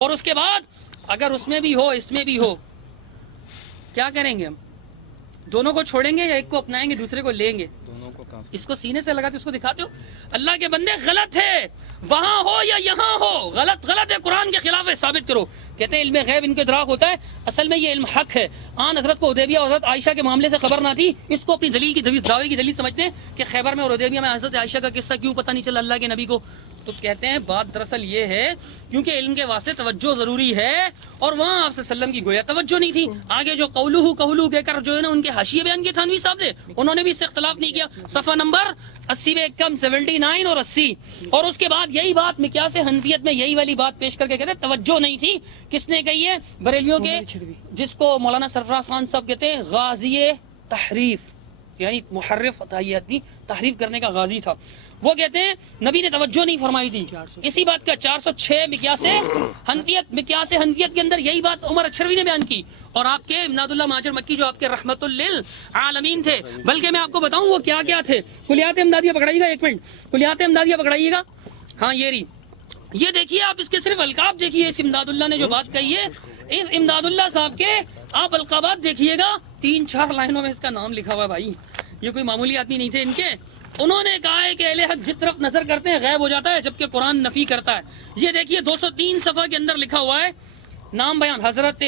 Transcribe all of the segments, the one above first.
اور اس کے بعد اگر اس میں بھی ہو اس میں بھی ہو کیا کریں گے؟ ہم دونوں کو چھوڑیں گے یا ایک کو اپنائیں گے دوسرے کو لیں گے؟ دونوں کو اس کو سینے سے لگاتے اس کو دکھاتے ہو اللہ کے بندے غلط ہے وہاں ہو یا یہاں ہو غلط غلط ہے قرآن کے خلاف ہے ثابت کرو. کہتے ہیں علم غیب ان کو ادراک ہوتا ہے اصل میں یہ علم حق ہے. حضرت کو حدیبیہ اور حضرت عائشہ کے معاملے سے خبر نہ تھی اس کو اپنی دلیل کی دعوے کی دلیل سمجھتے ہیں کہ خیبر میں اور حدیبیہ میں حضرت عائشہ کا قصہ کیوں پتہ نہیں چلا اللہ کے نبی کو. تو کہتے ہیں بات دراصل یہ ہے کیونکہ علم کے واسطے توجہ ضروری ہے اور وہاں آپ صلی اللہ علیہ وسلم کی گویا توجہ نہیں تھی. آگے جو قولو کہہ کر جو ہے نا ان کے حاشیے بیان کیے تھانوی صاحب نے انہوں نے بھی اس سے اختلاف نہیں کیا. صفحہ نمبر 80 میں کم 79 اور 80 اور اس کے بعد یہی بات مقیاس حنفیت میں یہی والی بات پیش کر کے کہتے ہیں توجہ نہیں تھی. کس نے کہی ہے؟ بریلیوں کے جس کو مولانا سرفراز خان صاحب کہتے ہیں غازی تحریف یعنی محرف تحریف کرنے کا غازی تھا. وہ کہتے ہیں نبی نے توجہ نہیں فرمائی تھی. اسی بات کا 406 مقیاس حنفیت کے اندر یہی بات عمر اچھروی نے بیان کی اور آپ کے امداد اللہ مہاجر مکی جو آپ کے رحمت للعالمین تھے. بلکہ میں آپ کو بتاؤں وہ کیا کیا تھے. کلیات امدادیہ پکڑائیے گا ایک منٹ کلیات امدادیہ پکڑائیے گا. ہاں یہ دیکھیے آپ اس کے صرف القاب دیکھیے اس امداد اللہ نے جو بات کہی ہے اس امداد اللہ صاحب کے آپ القابات دیکھیے گا 3-4 لائنوں میں اس کا نام لکھا ہوا ہے. بھائی یہ کوئی معمولی آدمی نہیں تھے ان کے. انہوں نے کہا ہے کہ اہل حق جس طرف نظر کرتے ہیں غائب ہو جاتا ہے جبکہ قرآن نفی کرتا ہے. یہ دیکھیے 203 صفحہ کے اندر لکھا ہوا ہے نام بیان حضرت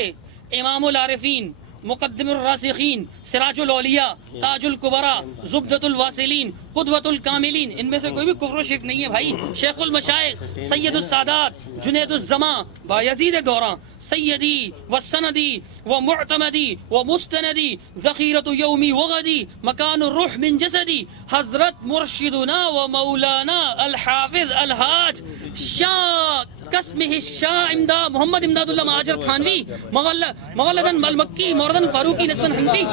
امام العارفین مقدم الراسخین سراج الاولیاء تاج الکبرا زبدۃ الواصلین قدوۃ الکاملین. ان میں سے کوئی بھی کفر و شرک نہیں ہے بھائی. شیخ المشائخ سید السادات جنید الزمان بایزید دوراں سیدی و سندی و معتمدی و مستندی ذخیرۃ یومی وغدی مکان الروح من جسدی حضرت مرشدنا و مولانا الحافظ الحاج شاہ قسمہ شاہ محمد امداد اللہ مہاجر تھانوی مولدن المکی موردن فاروقی نسبن حنفی.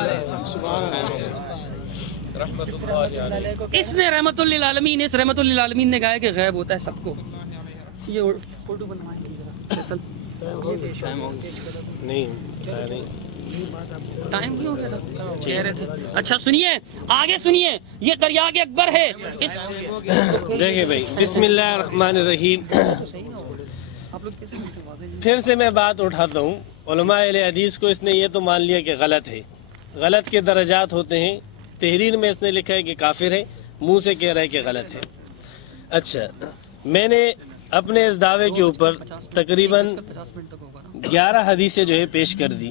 اس نے رحمت للعالمین اس رحمت للعالمین نے کہا ہے کہ غیب ہوتا ہے سب کو. یہ فوٹو بنوائیں ٹائم بھی ہو گیا تھا کہہ رہے تھے. اچھا سنیے آگے سنیے یہ دریا کے اکبر ہے. دیکھیں بھائی بسم اللہ الرحمن الرحیم. پھر سے میں بات اٹھاتا ہوں علماء اہل حدیث کو اس نے یہ تو مان لیا کہ غلط ہے. غلط کے درجات ہوتے ہیں. تحریر میں اس نے لکھا ہے کہ کافر ہے منہ سے کہہ رہا ہے کہ غلط ہے. اچھا میں نے اپنے اس دعوے کے اوپر تقریباً 11 حدیثیں جو ہے پیش کر دی.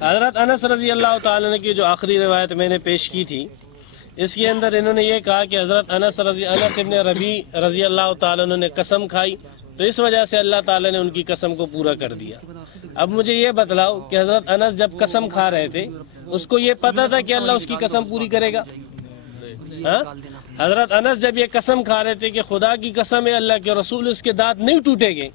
حضرت انس رضی اللہ تعالیٰ عنہ کی جو آخری روایت میں نے پیش کی تھی اس کے اندر انہوں نے یہ کہا کہ حضرت انس ابن ربیع رضی اللہ تعالیٰ عنہ نے قسم کھائی تو اس وجہ سے اللہ تعالیٰ نے ان کی قسم کو پورا کر دیا. اب مجھے یہ بتلاؤ کہ حضرت انس جب قسم کھا رہے تھے اس کو یہ پتا تھا کہ اللہ اس کی قسم پوری کرے گا؟ حضرت انس جب یہ قسم کھا رہے تھے کہ خدا کی قسم ہے اللہ کے رسول اس کے دانت نہیں ٹوٹے گے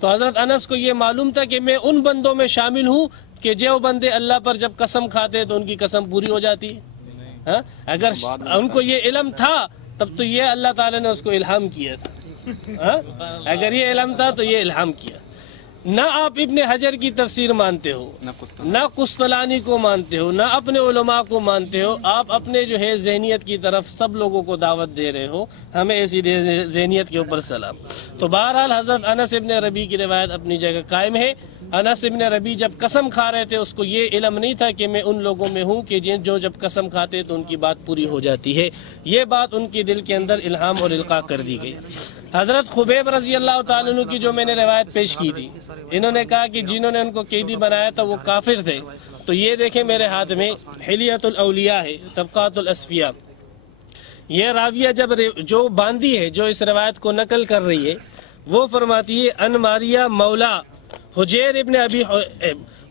تو حضرت انس کو یہ معلوم تھا کہ میں ان بندوں میں شامل ہوں کہ جو بندے اللہ پر جب قسم کھاتے تو ان کی قسم پوری ہو جاتی ہے. اگر ان کو یہ علم تھا تب تو یہ اللہ تعالیٰ نے اس کو الہام کیا تھا. اگر یہ علم تھا تو یہ الہام کیا. نہ آپ ابن حجر کی تفسیر مانتے ہو نہ قسطلانی کو مانتے ہو نہ اپنے علماء کو مانتے ہو. آپ اپنے جو ہے ذہنیت کی طرف سب لوگوں کو دعوت دے رہے ہو. ہمیں ایسی ذہنیت کے اوپر سلام. تو بہرحال حضرت انس ابن ربیع کی روایت اپنی جگہ قائم ہے. انس ابن ربیع جب قسم کھا رہے تھے اس کو یہ علم نہیں تھا کہ میں ان لوگوں میں ہوں کہ جو جب قسم کھاتے تو ان کی بات پوری ہو جاتی ہے. یہ بات ان کے دل کے اندر الہام اور القاء کر دی گئی. حضرت خبیب رضی اللہ تعالیٰ عنہ کی جو میں نے روایت پیش کی تھی انہوں نے کہا کہ جنہوں نے ان کو قیدی بنایا تھا وہ کافر تھے. تو یہ دیکھیں میرے ہاتھ میں حلیۃ الاولیاء ہے طبقات الاصفیاء. یہ راویہ جو باندی ہے جو اس روایت کو نقل کر رہی ہے وہ فرماتی ہے ان ماریہ مولا حجیر ابن ابی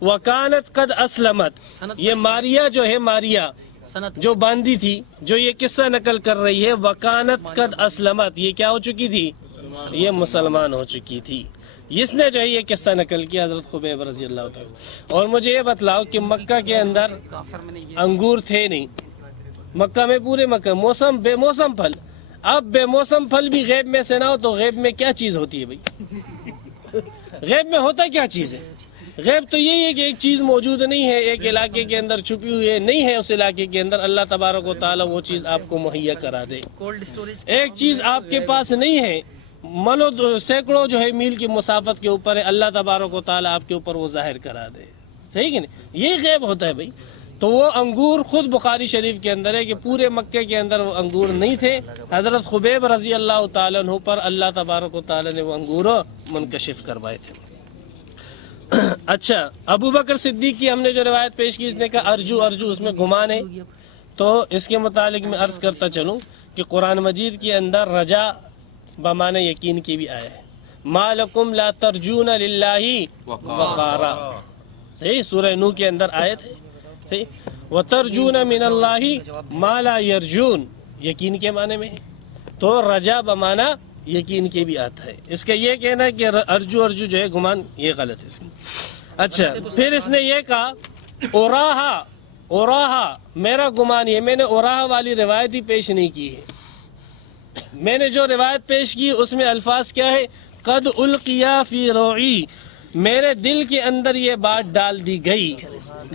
وکانت قد اسلمت. یہ ماریہ جو ہے ماریہ جو باندی تھی جو یہ قصہ نقل کر رہی ہے وکانت قد اسلمت یہ کیا ہو چکی تھی؟ یہ مسلمان ہو چکی تھی. اس نے جو ہے یہ قصہ نقل کیا حضرت خبیب رضی اللہ تعالیٰ. اور مجھے یہ بتلاؤ کہ مکہ کے اندر انگور تھے نہیں. مکہ میں پورے مکہ بے موسم پھل. اب بے موسم پھل بھی غیب میں سے نہ ہو تو غیب میں کیا چیز ہوتی ہے بھائی؟ غیب میں ہوتا کیا چیز ہے؟ غیب تو یہی ہے کہ ایک چیز موجود نہیں ہے ایک علاقے کے اندر چھپی ہوئی ہے نہیں ہے اس علاقے کے اندر اللہ تبارک و تعالیٰ وہ چیز آپ کو مہیا کرا دے. ایک چیز آپ کے پاس نہیں ہے سینکڑوں جو ہے میل کی مسافت کے اوپر ہے، اللہ تبارک و تعالیٰ آپ کے اوپر وہ ظاہر کرا دے. صحیح کہ نہیں؟ یہ غیب ہوتا ہے بھائی. تو وہ انگور خود بخاری شریف کے اندر ہے کہ پورے مکے کے اندر وہ انگور نہیں تھے. حضرت خبیب رضی اللہ تعالیٰ عنہ پر اللہ تبارک و تعالیٰ نے وہ انگور منکشف کروائے تھے. اچھا، ابو بکر صدیق کی ہم نے جو روایت پیش کی، اس نے کہا ارجو ارجو، اس میں گمان ہے. تو اس کے متعلق میں عرض کرتا چلوں کہ قرآن مجید کے اندر رجا بمعنی یقین کی بھی آیا ہے. ما لکم لا ترجون للہ وقارا، صحیح، سورہ نو کے اندر آیت ہے. صحیح، وترجون من اللہ ما لا یرجون، یقین کے معنی میں ہے. تو رجا بمعنی یقین کے بھی آتا ہے. اس کا یہ کہنا ہے کہ ارجو ارجو جو ہے گمان، یہ غلط ہے اس کی. اچھا، پھر اس نے یہ کہا اوراہا اوراہا، میرا گمان یہ، میں نے اوراہا والی روایت ہی پیش نہیں کی ہے. میں نے جو روایت پیش کی اس میں الفاظ کیا ہے؟ قد القیا فی روعی، میرے دل کے اندر یہ بات ڈال دی گئی.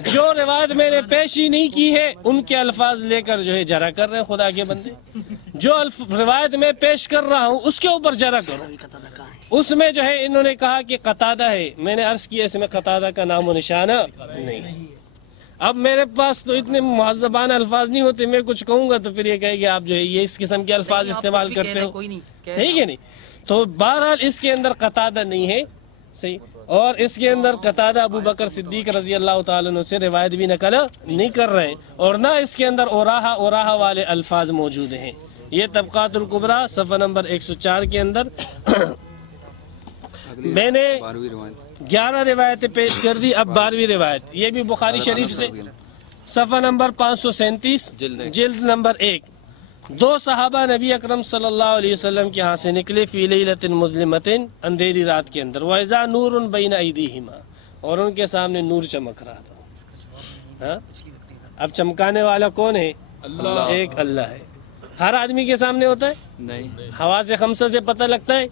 جو روایت میں نے پیش ہی نہیں کی ہے ان کے الفاظ لے کر جو ہے جرا کر رہے ہیں خدا کے بندے. جو روایت میں پیش کر رہا ہوں اس کے اوپر جرا کرو. اس میں جو ہے انہوں نے کہا کہ قتادہ ہے، میں نے عرض کیا اس میں قتادہ کا نام و نشانہ نہیں ہے. اب میرے پاس تو اتنے مہذبانہ الفاظ نہیں ہوتے، میں کچھ کہوں گا تو پھر یہ کہے کہ آپ جو ہے یہ اس قسم کے الفاظ استعمال کرتے ہو. صحیح کہ نہیں؟ تو بہرحال اس کے اندر قتادہ نہیں ہے. صحیح، اور اس کے اندر قتادہ ابو بکر صدیق رضی اللہ تعالیٰ عنہ سے روایت بھی نقل نہیں کر رہے ہیں، اور نہ اس کے اندر اوراہا والے الفاظ موجود ہیں. یہ طبقات الکبریٰ صفحہ نمبر 104 کے اندر میں نے 11 روایتیں پیش کر دی. اب 12ویں روایت، یہ بھی بخاری شریف سے، صفحہ نمبر 537 جلد نمبر 1. 2 صحابہ نبی اکرم صلی اللہ علیہ وسلم کے ہاں سے نکلے فی لیلۃ مظلمۃ، اندھیری رات کے اندر. وَإِذَا نُورٌ بَيْنَ أَيْدِيهِمَا، اور ان کے سامنے نور چمک رہا تھا. اب چمکانے والا کون ہے؟ ایک اللہ ہے. ہر آدمی کے سامنے ہوتا ہے؟ نہیں. حواس خمسہ سے پتہ لگتا ہے؟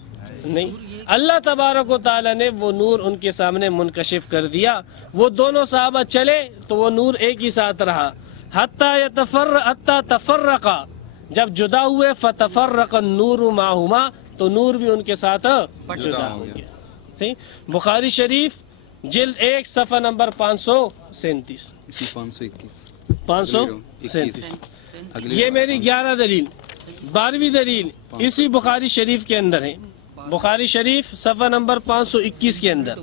نہیں. اللہ تبارک و تعالیٰ نے وہ نور ان کے سامنے منکشف کر دیا. وہ دونوں صحابہ چلے تو وہ نور ایک ہی ساتھ رہا. حتی تفرقا، جب جدا ہوئے فتفرق النور معہما، تو نور بھی ان کے ساتھ جدا ہو گیا. صحیح، بخاری شریف جلد 1 صفحہ نمبر 537. 537. یہ میری 11 دلیل. 12ویں دلیل اسی بخاری شریف کے اندر ہے. بخاری شریف صفحہ نمبر 521 کے اندر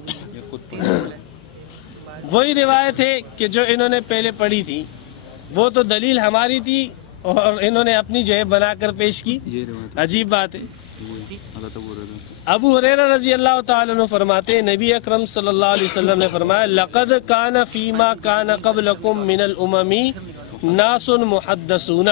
وہی روایت ہے کہ جو انہوں نے پہلے پڑھی تھی. وہ تو دلیل ہماری تھی اور انہوں نے اپنی جو ہے بنا کر پیش کی. عجیب بات ہے. ابو ہریرہ رضی اللہ تعالیٰ عنہ فرماتے ہیں نبی اکرم صلی اللہ علیہ وسلم نے فرمایا لقد کان فیما کان قبلکم من الامم ناس محدثون،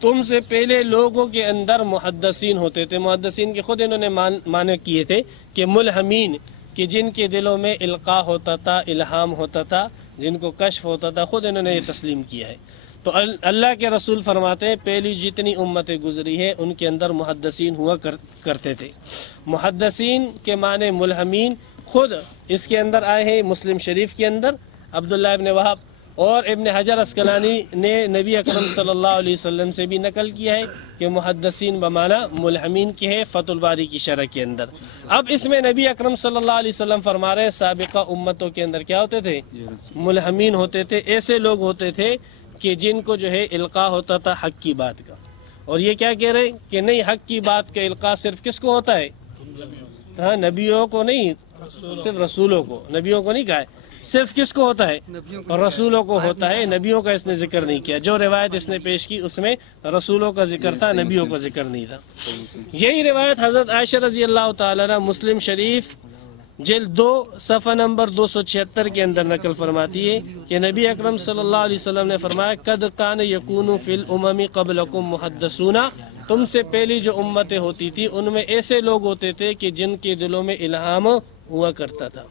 تم سے پہلے لوگوں کے اندر محدثین ہوتے تھے. محدثین کے خود انہوں نے معنی کیے تھے کہ ملہمین، کہ جن کے دلوں میں القاء ہوتا تھا، الہام ہوتا تھا، جن کو کشف ہوتا تھا، خود انہوں نے یہ تسلیم کیا ہے. تو اللہ کے رسول فرماتے ہیں پہلی جتنی امتیں گزری ہے ان کے اندر محدثین ہوا کرتے تھے. محدثین کے معنی ملہمین خود اس کے اندر آئے ہیں مسلم شریف کے اندر. عبداللہ ابن وہب اور ابن حجر اسقلانی نے نبی اکرم صلی اللہ علیہ وسلم سے بھی نقل کیا ہے کہ محدثین بمعنی ملہمین کے ہے فتح الباری کی شرح کے اندر. اب اس میں نبی اکرم صلی اللہ علیہ وسلم فرما رہے ہیں سابقہ امتوں کے اندر کیا ہوتے تھے؟ ملہمین ہوتے تھے. ایسے لوگ ہوتے تھے کہ جن کو جو ہے القاء ہوتا تھا حق کی بات کا. اور یہ کیا کہہ رہے ہیں کہ نہیں، حق کی بات کا القاء صرف کس کو ہوتا ہے؟ ہاں، نبیوں کو نہیں، صرف رسولوں کو. نبیوں کو نہیں کہا ہے، صرف کس کو ہوتا ہے؟ رسولوں کو ہوتا ہے. نبیوں کا اس نے ذکر نہیں کیا. جو روایت اس نے پیش کی اس میں رسولوں کا ذکر تھا، نبیوں کا ذکر نہیں تھا. یہی روایت حضرت عائشہ رضی اللہ تعالیٰ عنہ مسلم شریف جلد 2 صفحہ نمبر 276 کے اندر نقل فرماتی ہے کہ نبی اکرم صلی اللہ علیہ وسلم نے فرمایا قد کان یکون فی الامم قبلکم محدثون، تم سے پہلی جو امتیں ہوتی تھی ان میں ایسے لوگ ہوتے تھے کہ جن کے دلوں میں الہام ہوا کرتا تھا.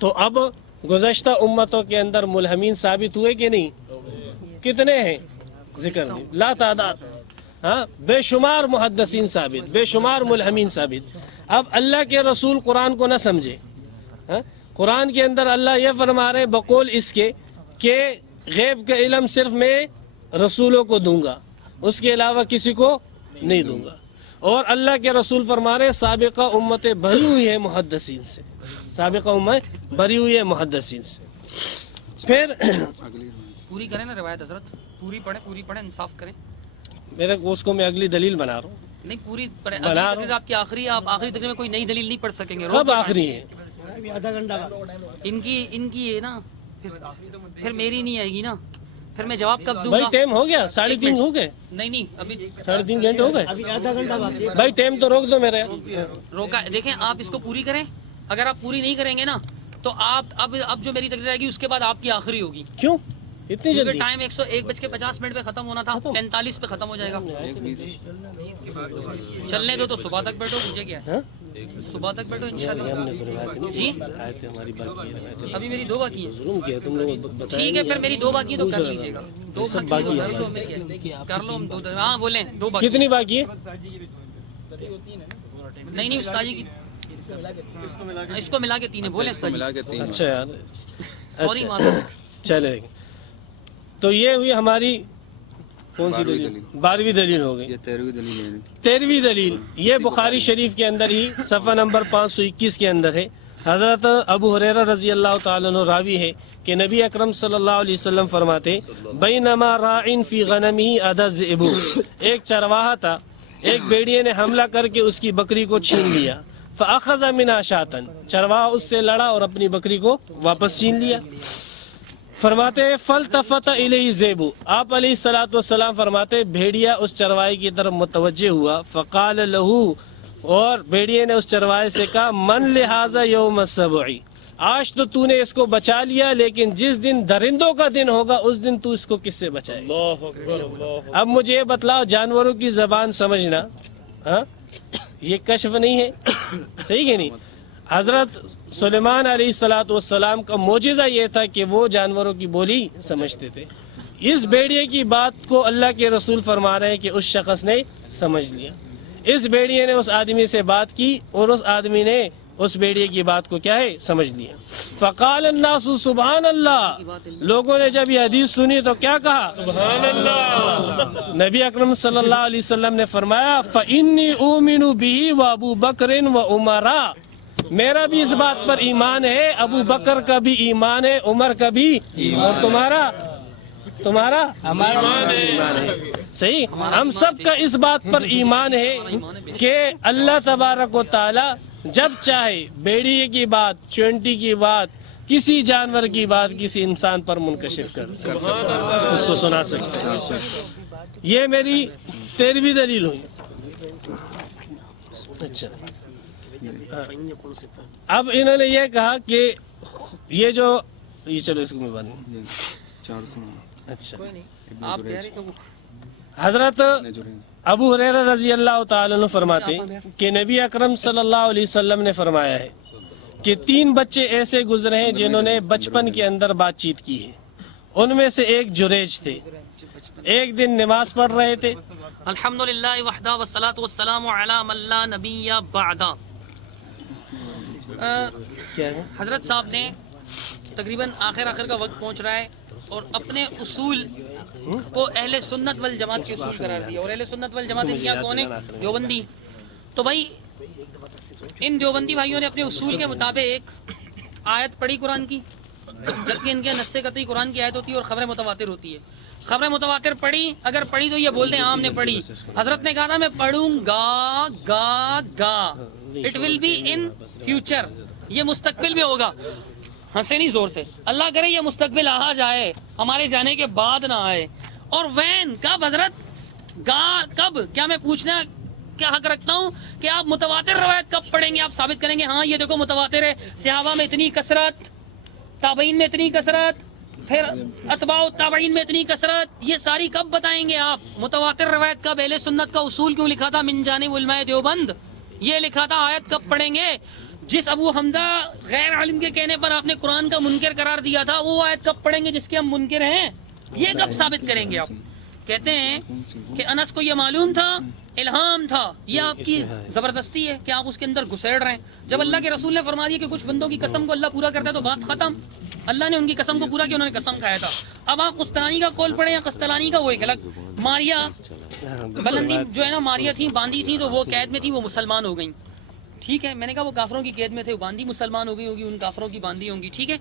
تو اب گزشتہ امتوں کے اندر ملہمین ثابت ہوئے کہ نہیں؟ کتنے ہیں؟ ذکر نہیں، لا تعداد. ہاں، بے شمار محدثین ثابت، بے شمار ملہمین ثابت. اب اللہ کے رسول قرآن کو نہ سمجھے. قرآن کے اندر اللہ یہ فرما رہے بقول اس کے کہ غیب کا علم صرف میں رسولوں کو دوں گا، اس کے علاوہ کسی کو نہیں دوں گا. اور اللہ کے رسول فرما رہے سابقہ امتیں بھری ہوئی ہے محدثین سے، سابقہ امت بھری ہوئی ہے محدثین سے۔ پھر پوری کریں نا روایت حضرت، پوری پڑھیں انصاف کریں۔ میرے کو اس کو میں اگلی دلیل بنا رہا ہوں۔ نہیں پوری پڑھیں، اگلی تقریر آپ کی آخری، آپ آخری تقریر میں کوئی نئی دلیل نہیں پڑھ سکیں گے۔ کب آخری ہے؟ ان کی ہے نا، پھر میری نہیں آئے گی نا، پھر میں جواب کب دوں بھائی گا؟ ٹائم ہو گیا، 3:30 ہو گئے، نہیں ابھی 3:30 گھنٹے ہو گئے بھائی، ٹائم تو روک دو میرے۔ روکا، دیکھیں آپ اس کو پوری کریں، اگر آپ پوری نہیں کریں گے نا تو آپ اب جو میری تقریر آئے گی اس کے بعد آپ کی آخری ہوگی، کیوں اتنی کیونکہ جلدی؟ ٹائم 1:50 پہ ختم ہونا تھا، 45 پہ ختم ہو جائے گا۔ چلنے دو تو صبح تک بیٹھو، مجھے کیا ہے، صبح تک بیٹھو انشاءاللہ۔ جی ہماری باقی ہے، ابھی میری 2 باقی ہے، ظلم کیا تم لوگ، ٹھیک ہے پھر میری 2 باقی ہے تو کر لیجیے گا، 2 باقی ہے تو کر لو، ہم 2 ہاں بولیں 2 باقی۔ کتنی باقی ہے؟ نہیں استاد جی کی اس کو ملا کے 3 ہے، بولیں استاد جی۔ اچھا یار، سوری معذرت۔ چلے، تو یہ ہوئی ہماری کون سی دلیل؟ 12ویں دلیل ہو گئی۔ 13ویں دلیل یہ بخاری شریف کے اندر ہی صفحہ نمبر 521 کے اندر ہے۔ حضرت ابو ہریرہ رضی اللہ تعالیٰ عنہ راوی ہے کہ نبی اکرم صلی اللہ علیہ وسلم فرماتے بینما راعٍ فی غنمہ اذى الذئب، ایک چرواہا تھا، ایک بیڑیے نے حملہ کر کے اس کی بکری کو چھین لیا، فاخذ منها شاة، چرواہا اس سے لڑا اور اپنی بکری کو واپس چھین لیا۔ فرماتے فالتفت الیہ الذئب، آپ علیہ الصلوۃ والسلام فرماتے بھیڑیا اس چرواہے کی طرف متوجہ ہوا، فقال له، اور بھیڑیے نے اس چرواہے سے کہا من لہذا یوم السبع، آج تو نے اس کو بچا لیا، لیکن جس دن درندوں کا دن ہوگا اس دن تو اس کو کس سے بچائے گا؟ اب مجھے یہ بتلاؤ، جانوروں کی زبان سمجھنا یہ کشف نہیں ہے؟ صحیح کہ نہیں؟ حضرت سلیمان علیہ السلام کا معجزہ یہ تھا کہ وہ جانوروں کی بولی سمجھتے تھے۔ اس بیڑیے کی بات کو اللہ کے رسول فرما رہے ہیں کہ اس شخص نے سمجھ لیا، اس بیڑیے نے اس آدمی سے بات کی اور اس آدمی نے اس بیڑیے کی بات کو کیا ہے سمجھ لیا۔ فقال الناس سبحان اللہ، لوگوں نے جب یہ حدیث سنی تو کیا کہا؟ سبحان اللہ۔ نبی اکرم صلی اللہ علیہ وسلم نے فرمایا فإنی أؤمن به وأبو بکر وعمر، میرا بھی اس بات پر ایمان ہے، ابو بکر کا بھی ایمان ہے، عمر کا بھی، اور تمہارا ایمان ہے۔ صحیح، ہم سب کا اس بات پر ایمان ہے کہ اللہ تبارک و تعالی جب چاہے بیڑی کی بات، چونٹی کی بات، کسی جانور کی بات کسی انسان پر منکشف کر سکتا ہے، اس کو سنا سکتا ہے۔ یہ میری 13ویں دلیل ہوئی۔ اچھا، اب انہوں نے یہ کہا کہ یہ جو یہ چلو اس کو میں بند۔ اچھا، حضرت ابو ہریرہ رضی اللہ تعالیٰ عنہ فرماتے کہ نبی اکرم صلی اللہ علیہ وسلم نے فرمایا ہے کہ 3 بچے ایسے گزرے ہیں جنہوں نے بچپن کے اندر بات چیت کی ہے، ان میں سے ایک جریج تھے، ایک دن نماز پڑھ رہے تھے۔ الحمدللہ وحدہ والصلاة والسلام علی من لا نبی بعدہ۔ حضرت صاحب نے تقریباً آخر کا وقت پہنچ رہا ہے اور اپنے اصول کو اہل سنت والجماعت کے اصول قرار دیا، اور اہل سنت والجماعت کیا کون ہے؟ دیوبندی۔ تو بھائی ان دیوبندی بھائیوں نے اپنے اصول کے مطابق ایک آیت پڑھی قرآن کی، جبکہ ان کے نص قطعی قرآن کی آیت ہوتی ہے اور خبر متواتر ہوتی ہے۔ خبر متواتر پڑھی، اگر پڑھی تو یہ بولتے ہیں عام نے پڑھی، حضرت نے کہا تھا میں پڑھوں گا، it will be in future, یہ مستقبل میں ہوگا۔ ہنسے نہیں زور سے، اللہ کرے یہ مستقبل آ جائے، ہمارے جانے کے بعد نہ آئے۔ اور وین کب حضرت، کب؟ کیا میں پوچھنا کیا حق رکھتا ہوں کہ آپ متواتر روایت کب پڑھیں گے؟ آپ ثابت کریں گے ہاں یہ دیکھو متواتر ہے، صحابہ میں اتنی کثرت، تابعین میں اتنی کثرت، پھر اتباع تابعین میں اتنی کثرت، یہ ساری کب بتائیں گے آپ؟ متواتر روایت کب؟ اہل سنت کا اصول کیوں لکھا تھا من جانب علماء دیوبند؟ یہ لکھا تھا آیت کب پڑھیں گے؟ جس ابو حمزہ غیر عالم کے کہنے پر آپ نے قرآن کا منکر قرار دیا تھا، وہ آیت کب پڑھیں گے جس کے ہم منکر ہیں؟ یہ کب ثابت کریں گے آپ؟ کہتے ہیں کہ انس کو یہ معلوم تھا، الہام تھا، یہ آپ کی زبردستی ہے کہ آپ اس کے اندر گھسیڑ رہے ہیں۔ جب اللہ کے رسول نے فرما دیا کہ کچھ بندوں کی قسم کو اللہ پورا کرتا ہے تو بات ختم، اللہ نے ان کی قسم کو پورا کیا، انہوں نے قسم کھایا تھا۔ اب آپ قسطلانی کا قول پڑھیں یا قسطلانی کا، وہ ایک الگ، ماریا بلندی جو ہے نا ماریاں تھیں، باندھی تھیں، تو وہ قید میں تھیں، وہ مسلمان ہو گئیں. ٹھیک ہے، میں نے کہا وہ کافروں کی قید میں تھے، وہ باندھی مسلمان ہو گئی ہوگی، ان کافروں کی باندھی ہوں گی. ٹھیک ہے،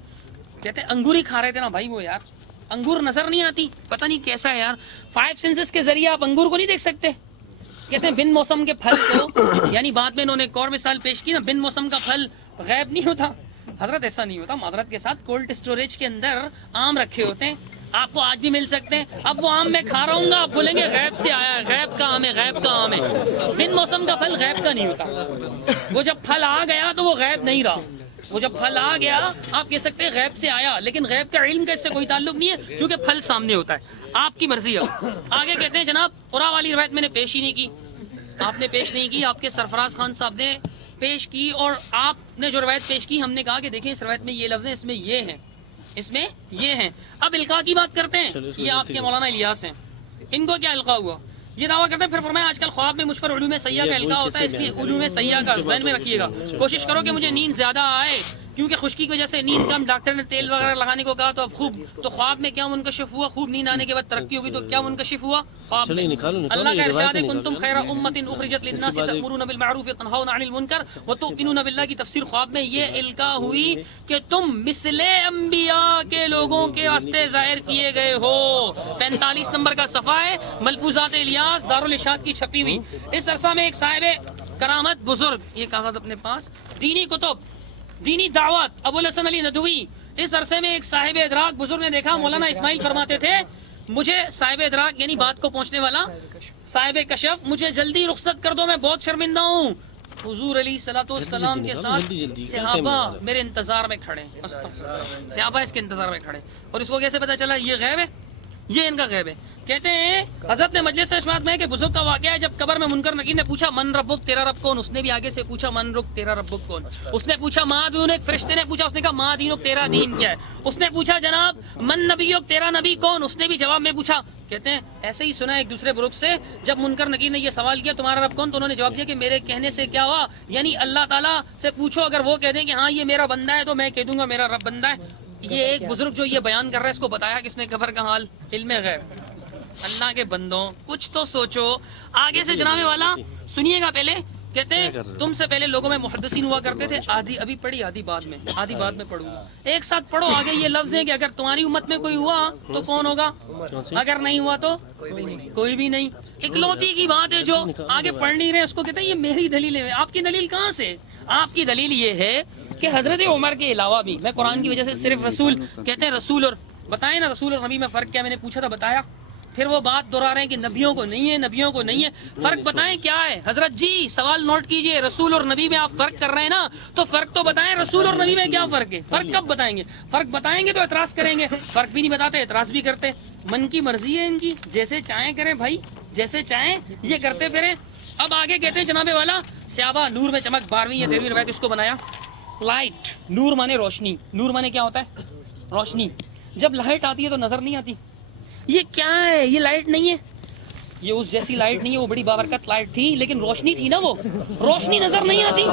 کہتے ہیں انگور ہی کھا رہے تھے نا بھائی وہ، یار انگور نظر نہیں آتی، پتہ نہیں کیسا ہے یار. 5 سینسز کے ذریعے آپ انگور کو نہیں دیکھ سکتے. کہتے ہیں بن موسم کے پھل کو، یعنی بعد میں انہوں نے ایک اور مثال پیش کی نا، بن موسم کا پھل غائب نہیں ہوتا. حضرت ایسا نہیں ہوتا. معذرت کے ساتھ کولڈ اسٹوریج کے اندر آم رکھے ہوتے ہیں، آپ کو آج بھی مل سکتے ہیں. اب وہ آم میں کھا رہا ہوں گا، آپ بولیں گے غیب سے آیا ہے، غیب کا آم ہے، غیب کا آم ہے. بن موسم کا پھل غیب کا نہیں ہوتا. وہ جب پھل آ گیا تو وہ غیب نہیں رہا. وہ جب پھل آ گیا آپ کہہ سکتے ہیں غیب سے آیا، لیکن غیب کا علم کا اس سے کوئی تعلق نہیں ہے، کیونکہ پھل سامنے ہوتا ہے. آپ کی مرضی ہے. آگے کہتے ہیں جناب قرآن والی روایت میں نے پیش ہی نہیں کی، آپ نے پیش نہیں کی، آپ کے سرفراز خان صاحب نے پیش کی، اور آپ نے جو روایت پیش کی ہم نے کہا کہ دیکھیں اس روایت میں یہ لفظ ہیں، اس میں یہ ہیں، اس میں یہ ہیں. اب القاء کی بات کرتے ہیں. یہ آپ کے مولانا الیاس ہیں، ان کو کیا القاء ہوا یہ دعویٰ کرتے ہیں. پھر فرمایا آج کل خواب میں مجھ پر علوم سیاح کا القاء ہوتا ہے، اس لیے علوم سیاح کا ذہن میں رکھیے گا. کوشش کرو کہ مجھے نیند زیادہ آئے، کیونکہ خشکی کی وجہ سے نیند کم. ڈاکٹر نے تیل وغیرہ لگانے کو کہا تو اب خوب، تو خواب میں کیا منکشف ہوا؟ خوب نیند آنے کے بعد ترقی ہوگی تو کیا منکشف ہوا؟ خواب میں. اللہ کا ارشاد ہے کنتم خیر امۃ اخرجت للناس تأمرون بالمعروف وتنہون عن المنکر وتؤمنون باللہ کی تفسیر خواب میں یہ القاء ہوئی کہ تم مثل انبیاء کے لوگوں کے واسطے ظاہر کیے گئے ہو. 45 نمبر کا صفحہ ہے، ملفوظات الیاس دارالارشاد کی چھپی ہوئی. اس عرصہ میں ایک صاحب کرامت بزرگ، یہ کاغذ اپنے پاس، دینی کتب، دینی دعوت، ابو الحسن علی ندوی، اس عرصے میں ایک صاحب ادراک بزرگ نے دیکھا. مولانا اسماعیل فرماتے تھے مجھے صاحب ادراک یعنی بات کو پہنچنے والا، صاحب کشف، مجھے جلدی رخصت کر دو، میں بہت شرمندہ ہوں. حضور علیہ الصلوۃ والسلام کے ساتھ صحابہ میرے انتظار میں کھڑے، صحابہ اس کے انتظار میں کھڑے. اور اس کو کیسے پتا چلا یہ غیب ہے؟ یہ ان کا غیب ہے. کہتے ہیں حضرت نے مجلس اشمات میں کہ بزرگ کا واقعہ ہے، جب قبر میں منکر نکیر نے پوچھا من ربک، تیرا رب کون؟ اس نے بھی آگے سے پوچھا من رب، تیرا ربک کون؟ اس نے پوچھا ما دینک، فرشتے نے پوچھا، اس نے کہا ما دینک، تیرا دین کیا ہے؟ اس نے پوچھا جناب من نبیک، تیرا نبی کون؟ اس نے بھی جواب میں پوچھا. کہتے ہیں ایسے ہی سنا ایک دوسرے بزرگ سے، جب منکر نکیر نے یہ سوال کیا تمہارا رب کون، تو انہوں نے جواب دیا کہ میرے کہنے سے کیا ہوا، یعنی اللہ تعالیٰ سے پوچھو، اگر وہ کہہ دیں کہ ہاں یہ میرا بندہ ہے تو میں کہہ دوں گا میرا رب بندہ ہے. یہ ایک بزرگ جو یہ بیان کر رہا ہے، اس کو بتایا کس نے قبر کا حال؟ علم غیب. اللہ کے بندوں کچھ تو سوچو. آگے سے جناب والا سنیے گا پہلے. کہتے ہیں تم سے پہلے لوگوں میں محدثین ہوا کرتے تھے، آدھی ابھی پڑھی آدھی بعد میں، آدھی بعد میں پڑھوں گا. ایک ساتھ پڑھو. آگے یہ لفظ ہے کہ اگر تمہاری امت میں کوئی ہوا تو کون ہوگا، اگر نہیں ہوا تو کوئی بھی نہیں. اکلوتی کی بات ہے جو آگے پڑھ نہیں رہے اس کو کہتے ہیں یہ میری دلیل ہے. آپ کی دلیل کہاں سے؟ آپ کی دلیل یہ ہے کہ حضرت عمر کے علاوہ بھی، میں قرآن کی وجہ سے صرف رسول کہتے ہیں، رسول اور بتائیں نا رسول اور نبی میں فرق کیا؟ میں نے پوچھا تھا بتایا. پھر وہ بات دہرا رہے ہیں کہ نبیوں کو نہیں ہے، نبیوں کو نہیں ہے. فرق بتائیں کیا ہے حضرت جی؟ سوال نوٹ کیجئے. رسول اور نبی میں آپ فرق کر رہے ہیں نا، تو فرق تو بتائیں. رسول اور نبی میں کیا فرق ہے؟ فرق کب بتائیں گے؟ فرق بتائیں گے تو اعتراض کریں گے، فرق بھی نہیں بتاتے اعتراض بھی کرتے. من کی مرضی ہے ان کی، جیسے چاہیں کریں بھائی، جیسے چاہیں یہ کرتے پھریں. اب آگے کہتے ہیں جناب والا صحابہ نور میں چمک، 12ویں یا 13ویں روایت اس کو بنایا لائٹ. نور مانے روشنی. نور مانے کیا ہوتا ہے؟ روشنی. جب لائٹ آتی ہے تو نظر نہیں آتی. یہ کیا ہے؟ یہ لائٹ نہیں ہے، یہ اس جیسی لائٹ نہیں ہے. وہ بڑی بابرکت لائٹ تھی لیکن روشنی تھی نا، وہ روشنی نظر نہیں آتی.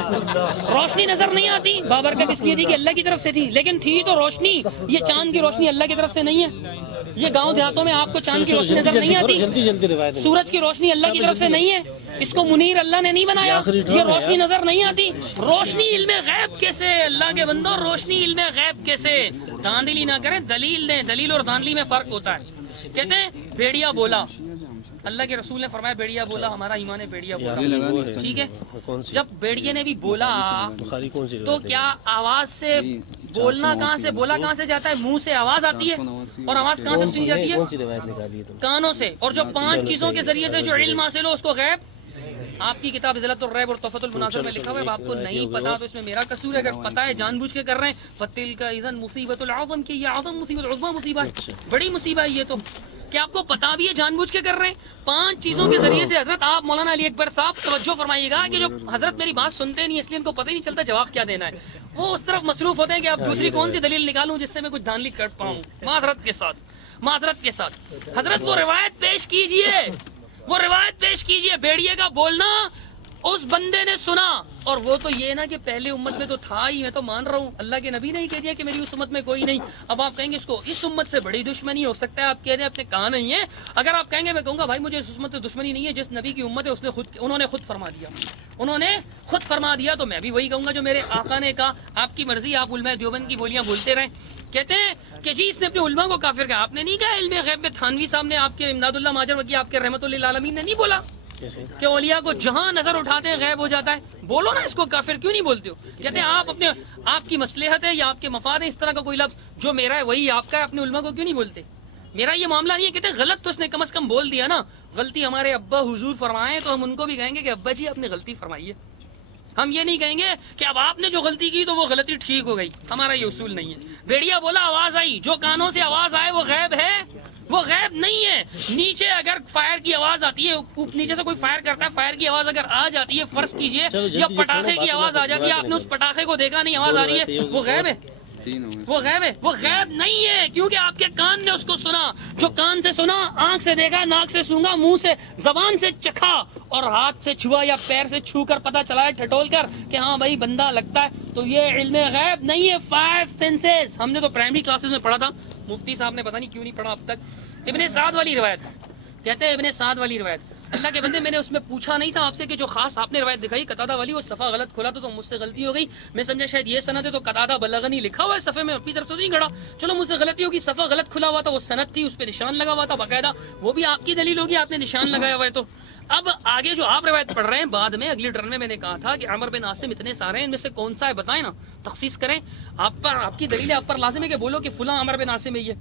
روشنی نظر نہیں آتی. بابرکت اس لیے تھی کہ اللہ کی طرف سے تھی، لیکن تھی تو روشنی. یہ چاند کی روشنی اللہ کی طرف سے نہیں ہے. یہ گاؤں دیہاتوں میں آپ کو چاند کی روشنی نظر نہیں آتی. سورج کی روشنی اللہ کی طرف سے نہیں ہے. اس کو منیر اللہ نے نہیں بنایا. یہ روشنی نظر نہیں آتی. روشنی علم غیب کیسے؟ اللہ کے بندو روشنی علم غیب کیسے؟ دھاندلی نہ کریں، دلیل دیں. دلیل اور دھاندلی میں فرق ہوتا ہے. کہتے ہیں بیڑیا بولا، اللہ کے رسول نے فرمایا بیڑیا بولا، ہمارا ایمان ہے بیڑیا بولا. ٹھیک ہے، جب بیڑیے نے بھی بولا تو کیا آواز سے بولنا کہاں سے، بولا کہاں سے جاتا ہے؟ منہ سے آواز آتی ہے. اور آواز کہاں سے سنی جاتی ہے؟ کانوں سے. اور جو 5 چیزوں کے ذریعے سے جو علم حاصل ہو اس کو غیب. آپ کی کتاب ذلت الریب اور تحفۃ المناظر میں لکھا ہوا ہے. آپ کو نہیں پتا تو اس میں میرا قصور ہے. اگر پتا ہے جان بوجھ کے کر رہے ہیں فتل کا اذن مصیبت العظم، کی یہ اعظم مصیبت، عظمی مصیبت ہے، بڑی مصیبت ہے یہ تو. کیا آپ کو پتا بھی ہے جان بوجھ کے کر رہے ہیں؟ 5 چیزوں کے ذریعے سے. حضرت آپ مولانا علی اکبر صاحب توجہ فرمائیے گا کہ جو حضرت میری بات سنتے نہیں اس لیے ان کو پتہ ہی نہیں چلتا جواب کیا دینا ہے. وہ اس طرف مصروف ہوتے ہیں کہ اب دوسری کون سی دلیل نکالوں جس سے میں کچھ دھاندلی کر پاؤں. معذرت کے ساتھ، معذرت کے ساتھ حضرت وہ روایت پیش کیجئے، وہ روایت پیش کیجئے. بیڑیے کا بولنا اس بندے نے سنا، اور وہ تو یہ نا کہ پہلے امت میں تو تھا ہی، میں تو مان رہا ہوں، اللہ کے نبی نے ہی کہہ دیا کہ میری اس امت میں کوئی نہیں. اب آپ کہیں گے اس کو اس امت سے بڑی دشمنی ہو سکتا ہے، آپ کہہ دیں اپنے کہا نہیں ہے. اگر آپ کہیں گے میں کہوں گا بھائی مجھے اس امت سے دشمنی نہیں ہے، جس نبی کی امت ہے اس نے انہوں نے خود فرما دیا، انہوں نے خود فرما دیا، تو میں بھی وہی کہوں گا جو میرے آقا نے کہا. آپ کی مرضی، آپ علماء دیوبند کی بولیاں بولتے رہیں. کہتے ہیں کہ جی اس نے اپنے علماء کو کافر کہا. آپ نے نہیں کہا. علم غیب میں تھانوی صاحب نے، آپ کے امداد اللہ ماجر وکی، آپ کے رحمت اللہ عالمین نے نہیں بولا کہ اولیاء کو جہاں نظر اٹھاتے ہیں غیب ہو جاتا ہے. بولو نا اس کو کافر کیوں نہیں بولتے ہو؟ کہتے ہیں آپ کی مصلحت ہے یا آپ کے مفاد ہے، اس طرح کا کوئی لفظ جو میرا ہے وہی آپ کا ہے، اپنے علماء کو کیوں نہیں بولتے؟ میرا یہ معاملہ نہیں ہے. کہتے ہیں غلط تو اس نے کم از کم بول دیا نا. غلطی ہمارے ابا حضور فرمائے تو ہم ان کو بھی کہیں گے کہ ابا جی آپ نے غلطی فرمائی ہے. ہم یہ نہیں کہیں گے کہ اب آپ نے جو غلطی کی تو وہ غلطی ٹھیک ہو گئی. ہمارا یہ اصول نہیں ہے. بھیڑیا بولا آواز آئی، جو کانوں سے آواز آئے وہ غیب ہے، وہ غیب نہیں ہے. نیچے اگر فائر کی آواز آتی ہے، نیچے سے کوئی فائر کرتا ہے، فائر کی آواز اگر آ جاتی ہے، فرض کیجئے یا پٹاخے کی آواز آ جاتی ہے، آپ نے اس پٹاخے کو دیکھا نہیں، آواز آ رہی ہے، وہ غیب ہے؟ وہ غیب ہے؟ وہ غیب نہیں ہے، کیونکہ آپ کے کان نے اس کو سنا. جو کان سے سنا، آنکھ سے دیکھا، ناک سے سونگا، منہ سے، زبان سے چکھا، اور ہاتھ سے چھوا یا پیر سے چھو کر پتہ چلا ہے ٹھٹول کر کہ ہاں بھائی بندہ لگتا ہے، تو یہ علم غیب نہیں ہے. 5 سینسز ہم نے تو پرائمری کلاسز میں پڑھا تھا. مفتی صاحب نے پتہ نہیں کیوں نہیں پڑھا اب تک. ابن سعد والی روایت کہتے ہیں، ابن سعد والی روایت، اللہ کے بندے میں نے اس میں پوچھا نہیں تھا آپ سے کہ جو خاص آپ نے روایت دکھائی قتادہ والی، وہ صفحہ غلط کھولا تو مجھ سے غلطی ہو گئی. میں سمجھا شاید یہ سند ہے تو قتادہ بلغنی لکھا ہوا ہے صفحے میں، اپنی طرف سے نہیں گھڑا. چلو مجھ سے غلطی ہوگی، صفحہ غلط کھلا ہوا تھا، وہ سند تھی، اس پہ نشان لگا ہوا تھا باقاعدہ، وہ بھی آپ کی دلیل ہوگی، آپ نے نشان لگایا ہوا ہے. تو اب آگے جو آپ روایت پڑھ رہے ہیں، بعد میں اگلی ٹرن میں نے کہا تھا کہ عمر بن عاصم اتنے سارے ہیں، ان میں سے کون سا ہے بتائیں نا، تخصیص کریں. آپ پر، آپ کی دلیل ہے، آپ پر لازم ہے کہ بولو کہ فلاں عمر بن عاصم ہے. یہ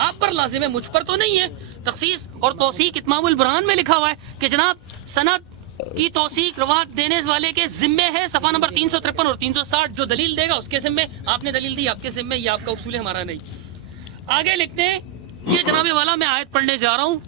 آپ پر لازم ہے، مجھ پر تو نہیں ہے. تخصیص اور توثیق اتمام البرہان میں لکھا ہوا ہے کہ جناب سند کی توثیق روایت دینے والے کے ذمے ہے، صفحہ نمبر 353 اور 360. جو دلیل دے گا اس کے ذمے، آپ نے دلیل دی آپ کے ذمے، یہ آپ کا اصول ہے، ہمارا نہیں. آگے لکھتے ہیں، یہ جناب والا میں آیت پڑھنے جا رہا ہوں.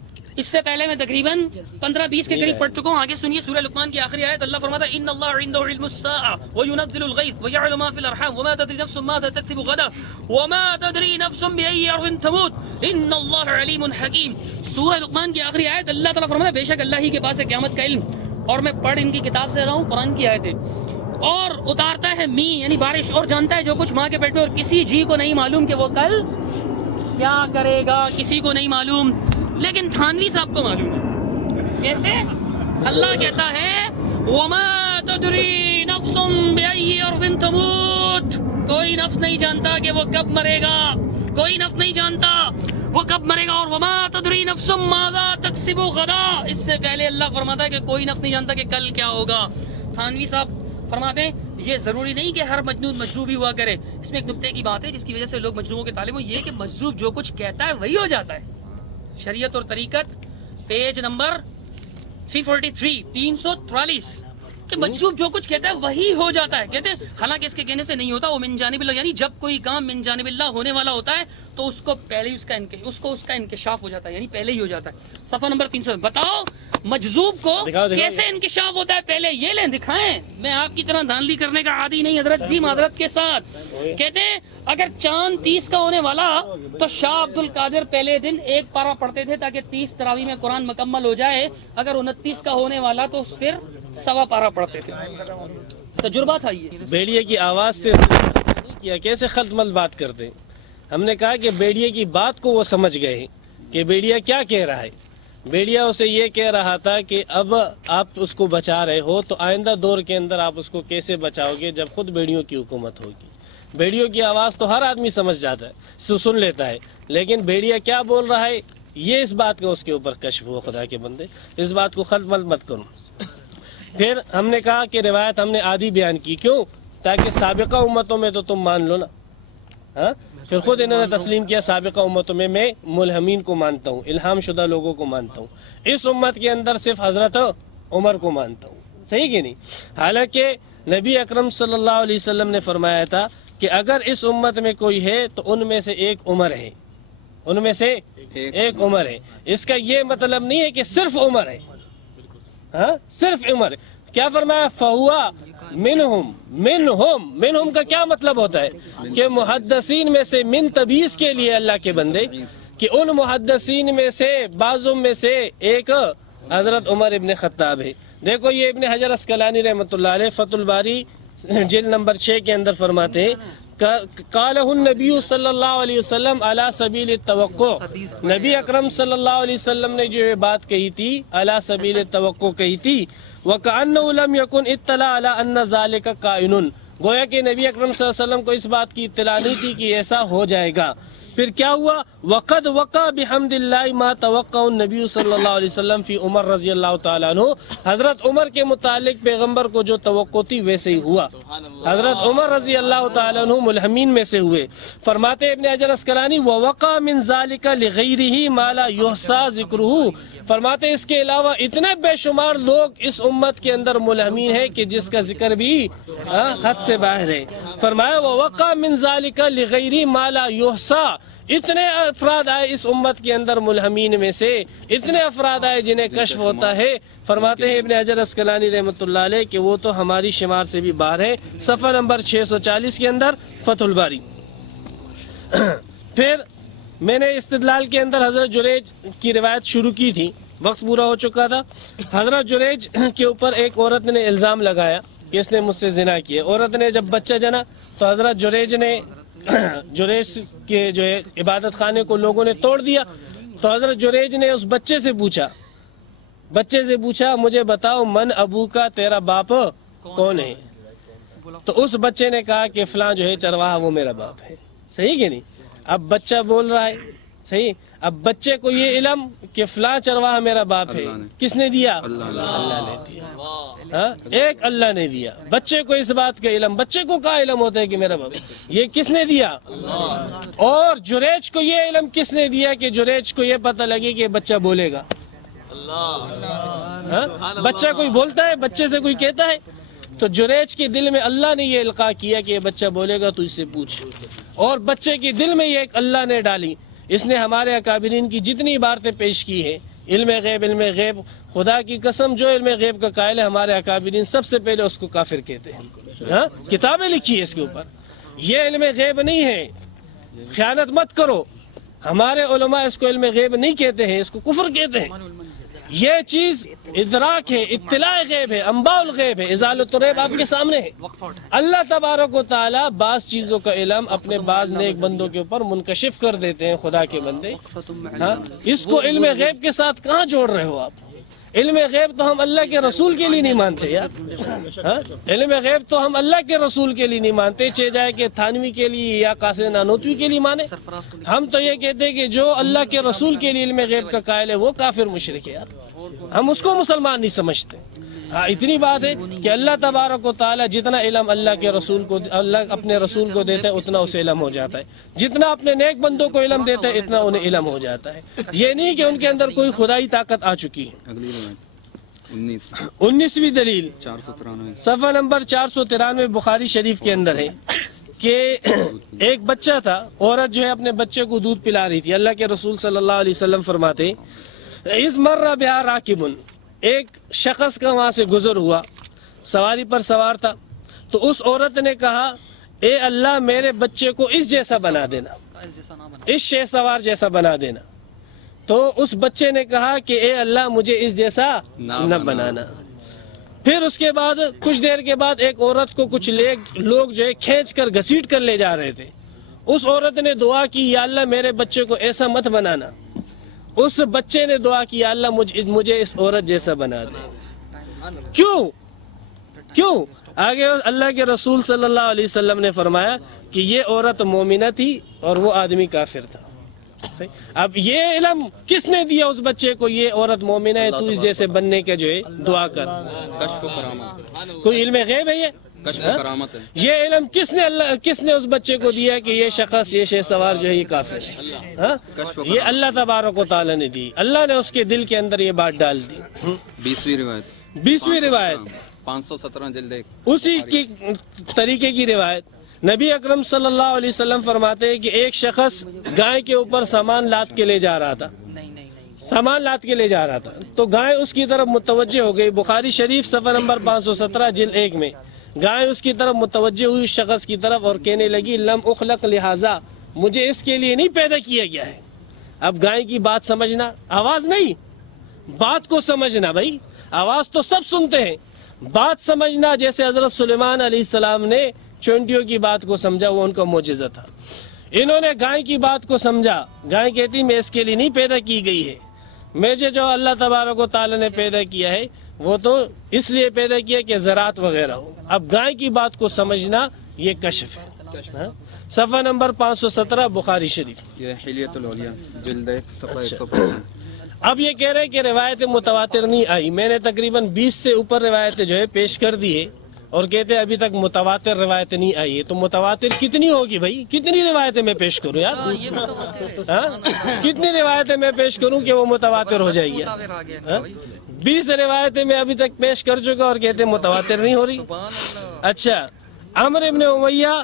اس سے پہلے میں تقریباً 15-20 کے قریب پڑھ چکا ہوں. آگے سنیے سورہ لقمان کی آخری آیت. اللہ فرماتا ہے ان اللہ عنده علم الساعة وينزل الغيث ويعلم ما في الارحام وما تدري نفس ماذا تكسب غدا وما تدري نفس بأي ارض تموت ان اللہ علیم حکیم. سورہ لقمان کی آخری آیت. اللہ تعالیٰ فرماتا ہے بے شک اللہ ہی کے پاس ہے قیامت کا علم، اور میں پڑھ ان کی کتاب سے رہا ہوں، قرآن کی آیتیں. اور اتارتا ہے می یعنی بارش، اور جانتا ہے جو کچھ ماں کے پیٹ میں، اور کسی جی کو نہیں معلوم کہ وہ کل کیا کرے گا، کسی کو نہیں معلوم، لیکن تھانوی صاحب کو معلوم ہے. کیسے؟ اللہ کہتا ہے وَمَا تَدْرِي نَفْسٌ بِأَيِّ أَرْضٍ تَمُوتُ، کوئی نفس نہیں جانتا کہ وہ کب مرے گا، کوئی نفس نہیں جانتا وہ کب مرے گا. اور وَمَا تَدْرِي نَفْسٌ مَاذَا تَكْسِبُ غَدًا، اس سے پہلے اللہ فرماتا ہے کہ کوئی نفس نہیں جانتا کہ کل کیا ہوگا. تھانوی صاحب فرماتے ہیں یہ ضروری نہیں کہ ہر مجنون مجذوب ہی ہوا کرے. اس میں ایک نکتے کی بات ہے جس کی وجہ سے لوگ مجنونوں کے طالب ہوں، یہ کہ مجذوب جو کچھ کہتا ہے وہی ہو جاتا ہے. شریعت اور طریقت پیج نمبر 343 کہ مجذوب جو کچھ کہتا ہے وہی ہو جاتا ہے. کہتے ہیں حالانکہ اس کے کہنے سے نہیں ہوتا، وہ من جانب اللہ، یعنی جب کوئی کام من جانب اللہ ہونے والا ہوتا ہے تو اس کو پہلے ہی اس کا انکشاف ہو جاتا ہے، یعنی پہلے ہی ہو جاتا ہے. صفحہ نمبر 300. بتاؤ مجذوب کو کیسے انکشاف ہوتا ہے؟ پہلے یہ لیں دکھائیں. میں آپ کی طرح دھاندلی کرنے کا عادی نہیں حضرت جی، معذرت کے ساتھ. کہتے ہیں اگر چاند 30 کا ہونے والا تو شاہ عبد القادر پہلے دن 1 پارہ پڑھتے تھے تاکہ 30 تراویح میں قرآن مکمل ہو جائے. اگر 29 کا ہونے والا تو پھر 1.25 پارہ پڑھتے تھے. تجربہ تھا یہ. بیڑیے کی آواز سے نہیں کیا، کیسے خلط مل بات کرتے. ہم نے کہا کہ بیڑیے کی بات کو وہ سمجھ گئے کہ بیڑیا کیا کہہ رہا ہے. بیڑیا اسے یہ کہہ رہا تھا کہ اب آپ اس کو بچا رہے ہو تو آئندہ دور کے اندر آپ اس کو کیسے بچاؤ گے جب خود بیڑیوں کی حکومت ہوگی. بیڑیوں کی آواز تو ہر آدمی سمجھ جاتا ہے، سن لیتا ہے، لیکن بیڑیا کیا بول رہا ہے یہ اس بات کا اس کے اوپر کشف ہو. خدا کے بندے اس بات کو خلط مل مت کرو. پھر ہم نے کہا کہ روایت ہم نے آدھی بیان کی، کیوں؟ تاکہ سابقہ امتوں میں تو تم مان لو نا. ہاں پھر خود انہوں نے تسلیم کیا سابقہ امتوں میں ملہمین کو مانتا ہوں، الہام شدہ لوگوں کو مانتا ہوں، اس امت کے اندر صرف حضرت عمر کو مانتا ہوں. صحیح کہ نہیں؟ حالانکہ نبی اکرم صلی اللہ علیہ وسلم نے فرمایا تھا کہ اگر اس امت میں کوئی ہے تو ان میں سے ایک عمر ہے، ان میں سے ایک عمر ہے. اس کا یہ مطلب نہیں ہے کہ صرف عمر ہے، ہاں صرف عمر. کیا فرمایا؟ فَهُوَ منہم کا کیا مطلب ہوتا ہے کہ محدثین میں سے، من تبیز کے لیے اللہ کے بندے، کہ ان محدثین میں سے بعضوں میں سے ایک حضرت عمر ابن خطاب ہے. دیکھو یہ ابن حجر اسقلانی رحمۃ اللہ علیہ فتح الباری جلد نمبر 6 کے اندر فرماتے ہیں قالہ النبی صلی اللہ علیہ وسلم علی سبیل التوقع، نبی اکرم صلی اللہ علیہ وسلم نے جو یہ بات کہی تھی علی سبیل التوقع کہی تھی، وَكَأَنَّهُ لَمْ يَكُنْ اطَّلَعَ عَلَىٰ أَنَّ ذَلِكَ كَائِنٌ، گویا کہ نبی اکرم صلی اللہ علیہ وسلم کو اس بات کی اطلاع نہیں تھی کہ ایسا ہو جائے گا۔ پھر کیا ہوا؟ وَقَدْ وَقَعَ بِحَمْدِ اللَّهِ مَا تَوَقَّعَ النَّبِيُّ صلی اللہ علیہ وسلم فی عمر رضی اللہ تعالیٰ عنہ، حضرت عمر کے متعلق پیغمبر کو جو توقع تھی ویسے ہی ہوا، حضرت عمر رضی اللہ تعالیٰ عنہ ملہمین میں سے ہوئے۔ فرماتے ابن حجر اسقلانی وَوَقَعَ مِنْ ذَلِكَ لِغَيْرِهِ مَا لَا يُحْصَىٰ ذِكْرُهُ، فرماتے اس کے علاوہ اتنے بے شمار لوگ اس امت کے اندر ملہمین ہیں کہ جس کا ذکر بھی حد سے باہر ہے۔ فرمایا وَوَقَعَ مِنْ ذَلِكَ لِغَيْرِهِ مَا لَا يُحْصَىٰ، اتنے افراد آئے اس امت کے اندر ملہمین میں سے، اتنے افراد آئے جنہیں کشف ہوتا ہے۔ فرماتے ہیں ابن حجر اسقلانی رحمۃ اللہ علیہ کہ وہ تو ہماری شمار سے بھی باہر ہے، صفحہ نمبر 640 کے اندر فتح الباری۔ پھر میں نے استدلال کے اندر حضرت جریج کی روایت شروع کی تھی، وقت پورا ہو چکا تھا۔ حضرت جریج کے اوپر ایک عورت نے الزام لگایا کہ اس نے مجھ سے زنا کیا۔ عورت نے جب بچہ جنا تو حضرت جریج نے جریج کے جو ہے عبادت خانے کو لوگوں نے توڑ دیا، تو حضرت جریج نے اس بچے سے پوچھا مجھے بتاؤ من ابو کا، تیرا باپ کون ہے؟ تو اس بچے نے کہا کہ فلاں جو ہے چرواہا وہ میرا باپ ہے۔ صحیح کہ نہیں؟ اب بچہ بول رہا ہے، صحیح، اب بچے کو یہ علم کہ فلاں چرواہا میرا باپ ہے کس نے دیا؟ اللہ نے دیا، ایک اللہ نے دیا۔ بچے کو اس بات کا علم، بچے کو کیا علم ہوتا ہے کہ میرا باپ، یہ کس نے دیا؟ اور جریج کو یہ علم کس نے دیا کہ جریج کو یہ پتہ لگے کہ بچہ بولے گا؟ بچہ کوئی بولتا ہے، بچے سے کوئی کہتا ہے؟ تو جریج کے دل میں اللہ نے یہ القاء کیا کہ یہ بچہ بولے گا تو اس سے پوچھ، اور بچے کے دل میں یہ ایک اللہ نے ڈالی۔ اس نے ہمارے اکابرین کی جتنی عبارتیں پیش کی ہیں، علم غیب، خدا کی قسم جو علم غیب کا قائل ہے ہمارے اکابرین سب سے پہلے اس کو کافر کہتے ہیں۔ کتابیں لکھی ہے اس کے اوپر، یہ علم غیب نہیں ہے، خیانت مت کرو۔ ہمارے علماء اس کو علم غیب نہیں کہتے ہیں، اس کو کفر کہتے ہیں۔ یہ چیز ادراک ہے، اطلاع غیب ہے، انباء الغیب ہے، ازالۃ الریب آپ کے سامنے ہے۔ اللہ تبارک و تعالی بعض چیزوں کا علم اپنے بعض نیک بندوں کے اوپر منکشف کر دیتے ہیں، خدا کے بندے۔ اس کو علم غیب کے ساتھ کہاں جوڑ رہے ہو آپ؟ علم غیب تو ہم اللہ کے رسول کے لیے نہیں مانتے یار، علم غیب تو ہم اللہ کے رسول کے لیے نہیں مانتے، چاہے جائے کہ تھانوی کے لیے یا قاسم نانوتوی کے لیے مانے۔ ہم تو یہ کہتے ہیں کہ جو اللہ کے رسول کے لیے علم غیب کا قائل ہے وہ کافر مشرک ہے یار، ہم اس کو مسلمان نہیں سمجھتے۔ ہاں اتنی بات ہے کہ اللہ تبارک و تعالی جتنا علم اللہ کے رسول کو، اللہ اپنے رسول کو دیتا ہے اتنا اسے علم ہو جاتا ہے، جتنا اپنے نیک بندوں کو علم دیتا ہے اتنا انہیں علم ہو جاتا ہے۔ یہ نہیں کہ ان کے اندر کوئی خدائی طاقت آ چکی ہے۔ 19ویں دلیل صفحہ نمبر 493 بخاری شریف کے اندر ہے کہ ایک بچہ تھا، عورت جو ہے اپنے بچے کو دودھ پلا رہی تھی۔ اللہ کے رسول صلی اللہ علیہ وسلم فرماتے اذ مر بہا راکب، ایک شخص کا وہاں سے گزر ہوا، سواری پر سوار تھا، تو اس عورت نے کہا اے اللہ میرے بچے کو اس جیسا بنا دینا، اس شے سوار جیسا بنا دینا۔ تو اس بچے نے کہا کہ اے اللہ مجھے اس جیسا نہ بنانا۔ پھر اس کے بعد کچھ دیر کے بعد ایک عورت کو کچھ لوگ جو ہے کھینچ کر گھسیٹ کر لے جا رہے تھے۔ اس عورت نے دعا کی یا اللہ میرے بچے کو ایسا مت بنانا۔ اس بچے نے دعا کی یا اللہ مجھے اس عورت جیسا بنا دے۔ کیوں؟ آگے اللہ کے رسول صلی اللہ علیہ وسلم نے فرمایا کہ یہ عورت مومنہ تھی اور وہ آدمی کافر تھا۔ اب یہ علم کس نے دیا اس بچے کو؟ یہ عورت مومنہ ہے تو اس جیسے بننے کے جو ہے دعا کر۔ کوئی علم غیب ہے یہ علم کس نے اس بچے کو دیا کہ یہ شخص، یہ شے سوار جو ہے یہ کافر ہے؟ یہ اللہ تبارک و تعالی نے دی، اللہ نے اس کے دل کے اندر یہ بات ڈال دی۔ 20ویں روایت 517 جلد اسی کی طریقے کی روایت، نبی اکرم صلی اللہ علیہ وسلم فرماتے ہیں کہ ایک شخص گائے کے اوپر سامان لاد کے لے جا رہا تھا، تو گائے اس کی طرف متوجہ ہو گئی۔ بخاری شریف صفحہ نمبر 517 جلد 1 میں گائے اس کی طرف متوجہ ہوئی، شخص کی طرف، اور کہنے لگی لم اخلق لہذا، مجھے اس کے لیے نہیں پیدا کیا گیا ہے۔ اب گائے کی بات سمجھنا، آواز نہیں، بات کو سمجھنا بھائی۔ آواز تو سب سنتے ہیں، بات سمجھنا جیسے حضرت سلیمان علیہ السلام نے چونٹیوں کی بات کو سمجھا، وہ ان کا معجزہ تھا۔ انہوں نے گائے کی بات کو سمجھا، گائے کہتی میں اس کے لیے نہیں پیدا کی گئی ہے، مجھے جو اللہ تبارک و تعالی نے پیدا کیا ہے وہ تو اس لیے پیدا کیا کہ زراعت وغیرہ ہو۔ اب گائے کی بات کو سمجھنا یہ کشف ہے۔ صفحہ نمبر 517 بخاری شریف، یہ حلیۃ الاولیاء جلد 1 صفحہ 155۔ اب یہ کہہ رہے ہیں کہ روایتیں متواتر نہیں آئی، میں نے تقریباً 20 سے اوپر روایتیں جو ہے پیش کر دی ہے، اور کہتے ہیں ابھی تک متواتر روایتیں نہیں آئی ہے۔ تو متواتر کتنی ہوگی بھائی؟ کتنی روایتیں میں پیش کروں یار؟ یہ متواتر ہے۔ ہاں؟ کتنی روایتیں میں پیش کروں کہ وہ متواتر ہو جائے گی؟ 20 روایتیں میں ابھی تک پیش کر چکا اور کہتے ہیں متواتر نہیں ہو رہی۔ اچھا، عمر ابن امیہ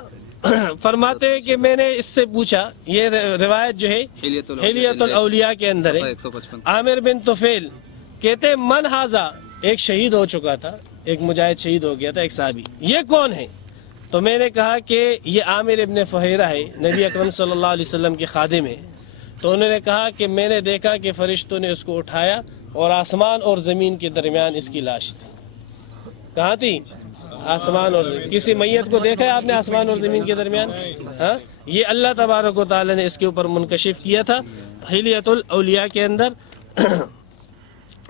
فرماتے ہیں کہ میں نے اس سے پوچھا، یہ روایت جو ہے حلیۃ الاولیاء کے اندر ہے، عامر بن طفیل کہتے ہیں من ھذا، ایک شہید ہو چکا تھا، ایک مجاہد شہید ہو گیا تھا، ایک صحابی، یہ کون ہے؟ تو میں نے کہا کہ یہ عامر ابن فہیرہ ہے، نبی اکرم صلی اللہ علیہ وسلم کے خادم ہے۔ تو انہوں نے کہا کہ میں نے دیکھا کہ فرشتوں نے اس کو اٹھایا اور آسمان اور زمین کے درمیان اس کی لاش تھی۔ کہاں تھی؟ آسمان اور زمین۔ کسی میت کو دیکھا ہے آپ نے آسمان اور زمین کے درمیان؟ ہاں، یہ اللہ تبارک و تعالی نے اس کے اوپر منکشف کیا تھا حلیۃ الاولیاء کے اندر،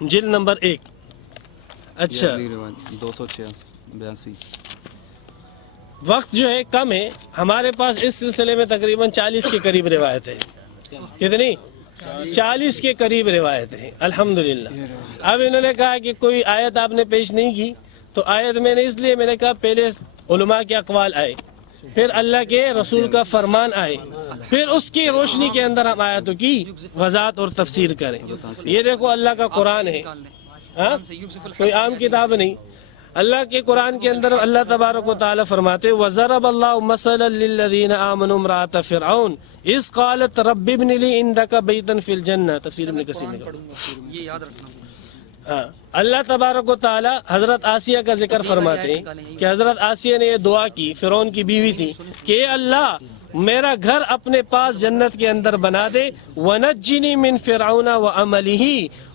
جلد نمبر 1۔ اچھا، 282۔ وقت جو ہے کم ہے ہمارے پاس، اس سلسلے میں تقریباً 40 کے قریب روایت ہے۔ کتنی؟ 40 کے قریب روایت ہے الحمدللہ۔ اب انہوں نے کہا کہ کوئی آیت آپ نے پیش نہیں کی، تو آیت میں نے اس لیے میں نے کہا پہلے علماء کے اقوال آئے، پھر اللہ کے رسول کا فرمان آئے، پھر اس کی روشنی کے اندر ہم آیتوں کی وضاحت اور تفسیر کریں۔ یہ دیکھو اللہ کا قرآن ہے، ہاں، کوئی عام کتاب نہیں۔ اللہ کے قرآن کے اندر اللہ تبارک و تعالی فرماتے وَضَرَبَ اللَّهُ مَثَلًا لِلَّذِينَ آمَنُوا امْرَأَتَ فِرْعَوْنَ إِذْ قَالَتْ رَبِّ ابْنِ لِي عِندَكَ بَيْتًا فِي الْجَنَّةِ، تفسیر ابن کثیر میں۔ یہ یاد رکھنا۔ ہاں، اللہ تبارک و تعالی حضرت آسیہ کا ذکر فرماتے ہیں کہ حضرت آسیہ نے یہ دعا کی، فرعون کی بیوی تھی، کہ اے اللہ میرا گھر اپنے پاس جنت کے اندر بنا دے، وَنَجِّنِي مِن فِرْعَوْنَ وَعَمَلِهِ،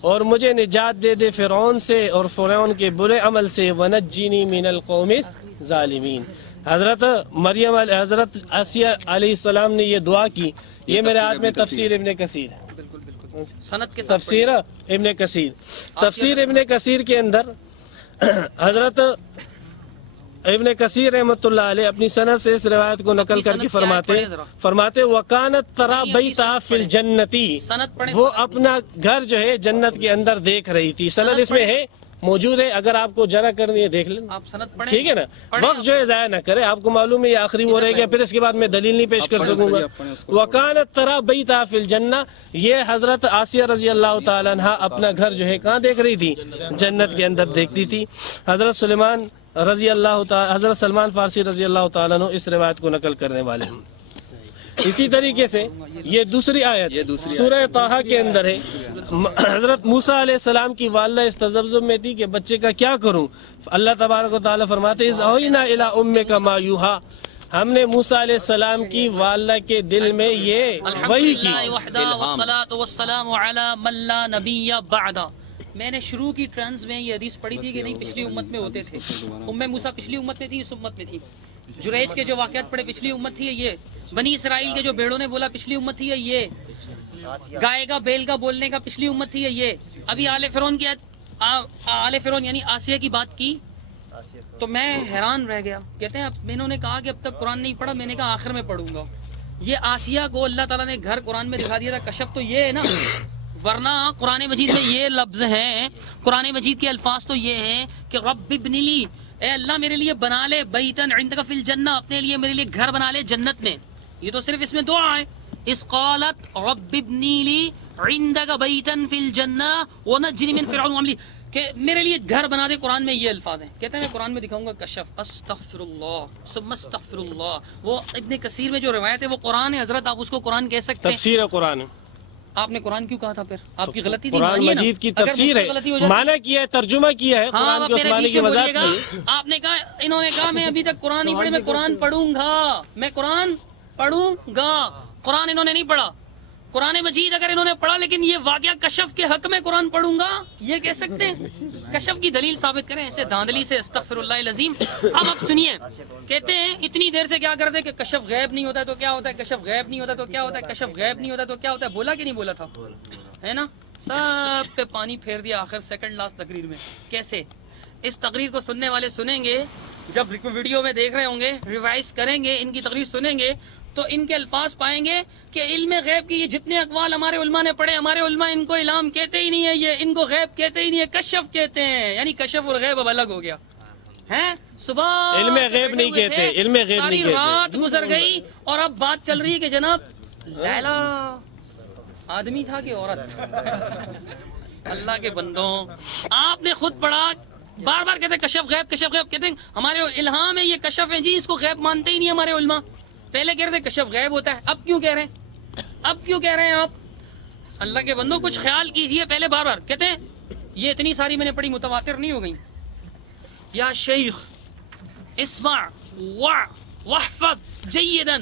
اور مجھے نجات دے دے فرعون سے اور فرعون کے برے عمل سے، وَنَجِّنِي مِنَ الْقَوْمِ الظَّالِمِينَ۔ حضرت مریم حضرت آسیہ علیہ السلام نے یہ دعا کی۔ یہ میرے ہاتھ میں تفسیر ابن کثیر ہے، سند کے ساتھ تفسیر ابن کثیر، تفسیر ابن کثیر کے اندر حضرت ابن کثیر رحمۃ اللہ علیہ اپنی سند سے اس روایت کو نقل کر کے فرماتے وَكَانَتْ تَرَى بَيْتَهَا فِي الْجَنَّةِ، وہ اپنا گھر جو ہے جنت کے اندر دیکھ رہی تھی۔ سند اس میں ہے، موجود ہے، اگر آپ کو جرا کرنی ہے دیکھ لیں، آپ سند پڑھیں، ٹھیک ہے نا؟ وقت جو ہے ضائع نہ کرے، آپ کو معلوم ہے یہ آخری وہ رہے گا، پھر اس کے بعد میں دلیل نہیں پیش کر سکوں گا۔ وَكَانَتْ تَرَى بَيْتَهَا فِي الْجَنَّةِ، یہ حضرت آسیہ رضی اللہ تعالیٰ عنہا اپنا گھر جو ہے کہاں دیکھ رہی تھی؟ جنت کے اندر دیکھتی تھی۔ حضرت سلیمان رضی اللہ تعالی، حضرت سلمان فارسی رضی اللہ تعالیٰ عنہ اس روایت کو نقل کرنے والے ہیں۔ اسی طریقے سے یہ دوسری آیت سورہ طٰہٰ کے اندر ہے۔ حضرت موسیٰ علیہ السلام کی والدہ اس تذبذب میں تھی کہ بچے کا کیا کروں، اللہ تبارک و تعالیٰ فرماتے اذ اوحینا الی امک ما یوحیٰ، ہم نے موسیٰ علیہ السلام کی والدہ کے دل میں یہ وحی کی۔ والصلاة والسلام علی من لا نبی بعد۔ میں نے شروع کی ٹرانس میں یہ حدیث پڑھی تھی کہ نہیں پچھلی امت میں ہوتے تھے، موسیٰ پچھلی امت میں تھی، اس امت میں تھی، جریج کے جو واقعات پڑھے پچھلی امت تھی یہ، بنی اسرائیل کے جو بھیڑوں نے بولا پچھلی امت تھی یہ، گائے کا بیل کا بولنے کا پچھلی امت تھی یہ۔ ابھی آل فرعون کی آل فرعون یعنی آسیہ کی بات کی تو میں حیران رہ گیا۔ کہتے ہیں انہوں نے کہا کہ اب تک قرآن نہیں پڑھا، میں نے کہا آخر میں پڑھوں گا۔ یہ آسیہ کو اللہ تعالیٰ نے گھر قرآن میں دکھا دیا تھا، کشف تو یہ ہے نا، ورنہ قرآن مجید میں یہ لفظ ہیں، قرآن مجید کے الفاظ تو یہ ہیں کہ رب ابن لی، اے اللہ میرے لیے بنا لے بیتن عندک فی الجنہ، اپنے لیے میرے لیے گھر بنا لے جنت میں۔ یہ تو صرف اس میں دعا ہے، اس قالت رب ابن لی عندک بیتن فی الجنہ ونجنی من فرعون وعملی، کہ میرے لیے گھر بنا دے۔ قرآن میں یہ الفاظ ہیں۔ کہتے ہیں میں قرآن میں دکھاؤں گا کشف، استغفر اللہ ثم استغفر اللہ۔ وہ ابن کثیر میں جو روایت ہے وہ قرآن ہے حضرت، آپ اس کو قرآن کہہ سکتے ہیں۔ تفسیر قرآن، آپ نے قرآن کیوں کہا تھا؟ پھر آپ کی غلطی تھی، قرآن مجید کی تفسیر ہے، معنی کیا ہے، ترجمہ کیا ہے، قرآن کے اس معنی کی وضاحت کی۔ آپ نے کہا، انہوں نے کہا میں ابھی تک قرآن نہیں پڑھے، میں قرآن پڑھوں گا، میں قرآن پڑھوں گا۔ قرآن انہوں نے نہیں پڑھا، قرآن مجید اگر انہوں نے پڑھا لیکن یہ واقعہ کشف کے حق میں قرآن پڑھوں گا یہ کہہ سکتے ہیں؟ کشف کی دلیل ثابت کریں ایسے دھاندلی سے، استغفر اللہ العظیم۔ اب آپ سنیے، کہتے ہیں اتنی دیر سے کیا کرتے کہ کشف غیب نہیں ہوتا تو کیا ہوتا ہے، کشف غیب نہیں ہوتا تو کیا ہوتا ہے، کشف غیب نہیں ہوتا تو کیا ہوتا ہے، بولا کہ نہیں بولا تھا، ہے نا؟ سب پہ پانی پھیر دیا آخر سیکنڈ لاسٹ تقریر میں۔ کیسے؟ اس تقریر کو سننے والے سنیں گے، جب ویڈیو میں دیکھ رہے ہوں گے، ریوائز کریں گے، ان کی تقریر سنیں گے تو ان کے الفاظ پائیں گے کہ علم غیب کی یہ جتنے اقوال ہمارے علماء نے پڑھے، ہمارے علماء ان کو علام کہتے ہی نہیں ہے، یہ ان کو غیب کہتے ہی نہیں ہے، کشف کہتے ہیں۔ یعنی کشف اور غیب اب الگ ہو گیا ہے۔ صبح علم سے غیب بیٹھے نہیں ہوئے کہتے، تھے، علم غیب نہیں ساری کہتے۔ رات گزر گئی اور اب بات چل رہی ہے کہ جناب لیلا آدمی تھا کہ عورت؟ اللہ کے بندوں، آپ نے خود پڑھا، بار بار کہتے ہیں کشف غیب، کشف غیب، کہتے ہیں ہمارے الہام ہے یہ کشف ہے جی، اس کو غیب مانتے ہی نہیں ہمارے علماء۔ پہلے کہہ رہے تھے کشف غیب ہوتا ہے، اب کیوں کہہ رہے ہیں؟ اب کیوں کہہ رہے ہیں آپ؟ اللہ کے بندوں کچھ خیال کیجئے۔ پہلے بار بار کہتے ہیں یہ اتنی ساری میں نے پڑھی متواتر نہیں ہو گئی۔ یا شیخ اسمع واحفظ جیدا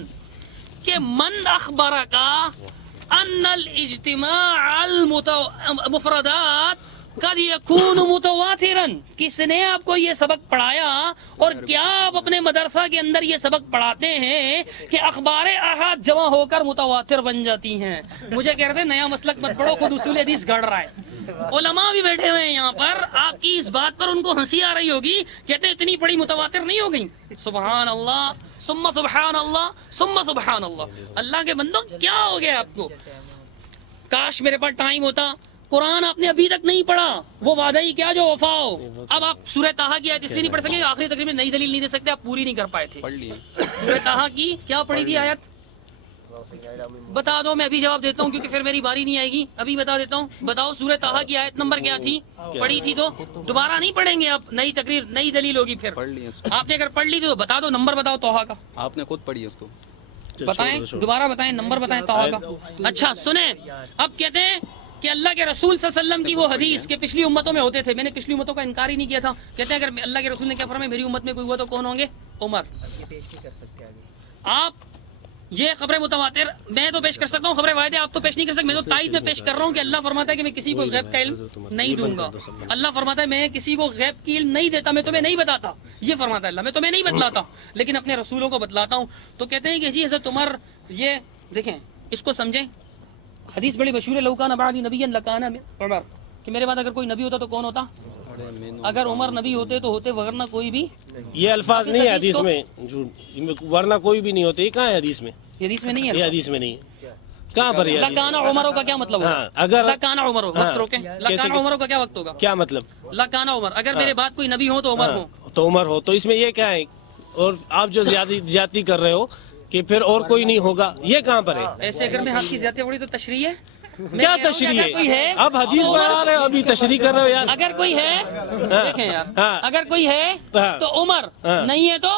کہ من اخبرک ان الاجتماع المفردات قد یکون متواترا، کس نے آپ کو یہ سبق پڑھایا اور کیا آپ اپنے مدرسہ کے اندر یہ سبق پڑھاتے ہیں کہ اخبار احاد جمع ہو کر متواتر بن جاتی ہیں؟ مجھے کہہ رہے تھے نیا مسلک مت پڑھو، خود اصول حدیث گڑھ رہا ہے۔ علماء بھی بیٹھے ہوئے ہیں یہاں پر، آپ کی اس بات پر ان کو ہنسی آ رہی ہوگی، کہتے ہیں اتنی بڑی متواتر نہیں ہو گئی۔ سبحان اللہ ثم سبحان اللہ ثم سبحان اللہ۔ اللہ کے بندوں کیا ہو گیا آپ کو؟ کاش میرے پاس ٹائم ہوتا۔ قرآن آپ نے ابھی تک نہیں پڑھا، وہ وعدہ ہی کیا جو وفا ہو۔ اب آپ سورہ طٰہٰ کی آیت اس لیے نہیں پڑھ سکیں کہ آخری تقریر میں نئی دلیل نہیں دے سکتے، آپ پوری نہیں کر پائے تھے۔ سورہ طٰہٰ کی کیا پڑھی تھی آیت؟ بتا دو، میں ابھی جواب دیتا ہوں کیونکہ پھر میری باری نہیں آئے گی، ابھی بتا دیتا ہوں۔ بتاؤ سورہ طٰہٰ کی آیت نمبر کیا تھی؟ پڑھی تھی تو دوبارہ نہیں پڑھیں گے، آپ نئی تقریر نئی دلیل ہوگی پھر۔ آپ نے اگر پڑھ لی تو بتا دو، نمبر بتاؤ طٰہٰ کا۔ آپ نے خود پڑھی ہے اس کو، بتائیں دوبارہ بتائیں، نمبر بتائیں طٰہٰ کا۔ اچھا سنیں، اب کہتے ہیں کہ اللہ کے رسول صلی اللہ علیہ وسلم کی وہ حدیث کہ پچھلی امتوں میں ہوتے تھے، میں نے پچھلی امتوں کا انکار ہی نہیں کیا تھا۔ کہتے ہیں اگر اللہ کے رسول نے کیا فرمایا میری امت میں کوئی ہوا تو کون ہوں گے؟ عمر۔ آپ یہ خبر متواتر میں تو پیش کر سکتا ہوں، خبر واحد آپ تو پیش نہیں کر سکتے، میں تو تائید میں پیش کر رہا ہوں کہ اللہ فرماتا ہے کہ میں کسی کو غیب کا علم نہیں دوں گا۔ اللہ فرماتا ہے میں کسی کو غیب کی علم نہیں دیتا، میں تمہیں نہیں بتاتا، یہ فرماتا ہے اللہ، میں تمہیں نہیں بتلاتا لیکن اپنے رسولوں کو بتلاتا ہوں۔ تو کہتے ہیں کہ جی حضرت عمر، یہ دیکھیں اس کو سمجھیں، حدیث بڑی مشہور ہے، لو کان بعدی نبی لکان عمر، کہ میرے بعد اگر کوئی نبی ہوتا تو کون ہوتا؟ اگر عمر نبی ہوتے تو ہوتے، ورنہ کوئی بھی۔ یہ الفاظ نہیں ہے حدیث میں، ورنہ کوئی بھی نہیں ہوتے، یہ کہاں ہے حدیث میں؟ یہ حدیث میں نہیں ہے، یہ حدیث میں نہیں ہے، کہاں پر یہ؟ لکان عمر کا کیا مطلب ہوگا؟ اگر لکان عمر، وقت روکیں، لکان عمر کا کیا وقت ہوگا؟ کیا مطلب؟ لکان عمر، اگر میرے بعد کوئی نبی ہو تو عمر ہو، تو عمر ہو، تو اس میں یہ کیا ہے؟ اور آپ جو زیادتی کر رہے ہو کہ پھر اور کوئی نہیں ہوگا، یہ کہاں پر ہے؟ ایسے اگر میں ہاتھ کی زیادتی بڑی تو تشریح ہے؟ کیا تشریح ہے؟ اب حدیث بنا رہے ہو، ابھی تشریح کر رہے ہو یار۔ اگر کوئی ہے دیکھیں یار، اگر کوئی ہے تو عمر، نہیں ہے تو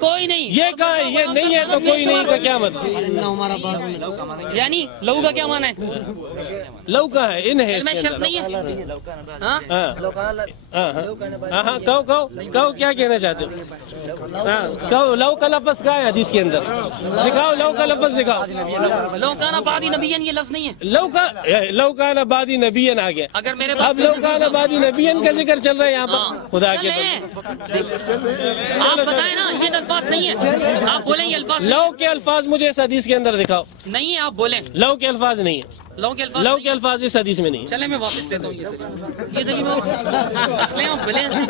کوئی نہیں۔ یہ کہاں ہے؟ یہ نہیں ہے تو کوئی نہیں کا کیا مطلب؟ یعنی لہو کا کیا معنی ہے؟ لو کہاں ہے؟ ان ہے اس میں کے شرط اندر۔ نہیں ہے، ہاں کہو کیا کہنا چاہتے ہو؟ کہو لو کا لفظ کہاں ہے حدیث کے اندر؟ دکھاؤ لو کا لفظ، دکھاؤ۔ لو کان بعدی نبیین یہ لفظ نہیں ہے۔ لو کان بعدی نبیین آ گیا، اگر میرے اب لو کان بعدی نبیین کا ذکر چل رہا ہے یہاں پر، خدا کے آپ بتائیں نا، یہ الفاظ نہیں ہے، آپ بولیں یہ الفاظ لو کے الفاظ مجھے اس حدیث کے اندر دکھاؤ۔ نہیں ہے، آپ بولیں لو کے الفاظ نہیں ہے، لو کے الفاظ لو کے الفاظ اس حدیث میں نہیں ہے۔ چلے میں واپس لیتا ہوں یہ دلیل اصلیں اور بلیں سے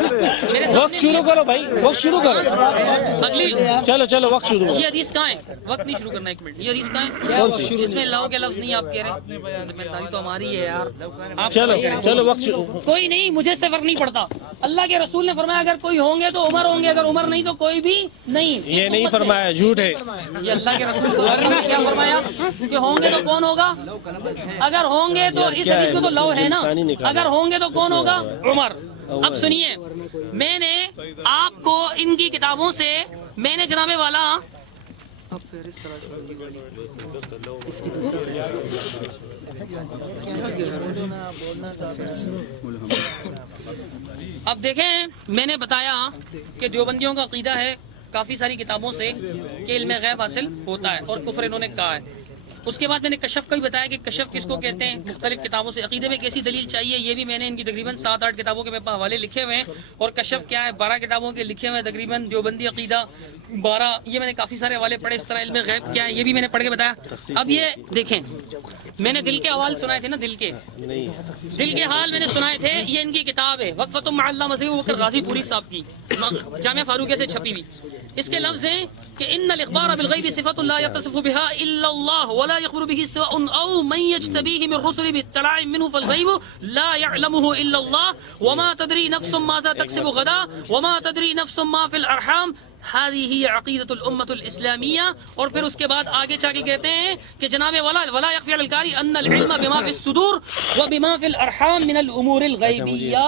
میرے وقت شروع کرو بھائی، وقت شروع کرو، اگلی چلو وقت شروع کرو۔ یہ حدیث کہاں ہے؟ وقت نہیں شروع کرنا، ایک منٹ، یہ حدیث کہاں ہے کون سی؟ جس میں لو کے لفظ نہیں آپ کہہ رہے؟ ذمہ داری تو ہماری ہے یار، آپ چلو وقت شروع۔ کوئی نہیں، مجھے سے فرق نہیں پڑتا۔ اللہ کے رسول نے فرمایا اگر کوئی ہوں گے تو عمر ہوں گے، اگر عمر نہیں تو کوئی بھی نہیں۔ یہ نہیں فرمایا، جھوٹ ہے یہ اللہ کے رسول صلی اللہ علیہ وسلم نے کیا فرمایا کہ ہوں گے تو کون ہوگا؟ اگر ہوں گے تو اس حدیث میں تو لو ہے نا، اگر ہوں گے تو کون ہوگا؟ عمر۔ اب سنیے، میں نے آپ کو ان کی کتابوں سے میں نے جناب والا اب دیکھیں، میں نے بتایا کہ دیوبندیوں کا عقیدہ ہے کافی ساری کتابوں سے کہ علم غیب حاصل ہوتا ہے اور کفر انہوں نے کہا ہے۔ اس کے بعد میں نے کشف کا بھی بتایا کہ کشف کس کو کہتے ہیں مختلف کتابوں سے. عقیدے میں کیسی دلیل چاہیے یہ بھی میں نے ان کی تقریباً 7-8 کتابوں کے حوالے لکھے ہوئے ہیں. اور کشف کیا ہے 12 کتابوں کے لکھے ہوئے ہیں تقریباً. دیوبندی عقیدہ 12، یہ میں نے کافی سارے حوالے پڑھے. اس طرح علم غیب کیا ہے یہ بھی میں نے پڑھ کے بتایا. اب یہ دیکھیں میں نے دل کے حوال سنائے تھے نا، دل کے حال میں نے سنائے تھے. یہ ان کی کتاب ہے وقفۃ مع علامہ ابو بکر غازی پوری صاحب کی، جامعہ فاروقیہ سے چھپی ہوئی. اس کے لفظ ہیں کہ ان الاخبار بالغیب صفۃ لا يتصف بها الا الله ولا يخبر به سواء او من يجتبيه من رسل باطلاع منه فالغیب لا يعلمه الا الله وما تدري نفس ماذا تكسب غدا وما تدري نفس ما في الارحام. هذه هي عقیدۃ الامۃ الاسلامیہ. اور پھر اس کے بعد آگے چاہ کے کہتے ہیں کہ جناب ولا يخفى على القاری ان العلم بما في الصدور وبما في الارحام من الامور الغیبیہ.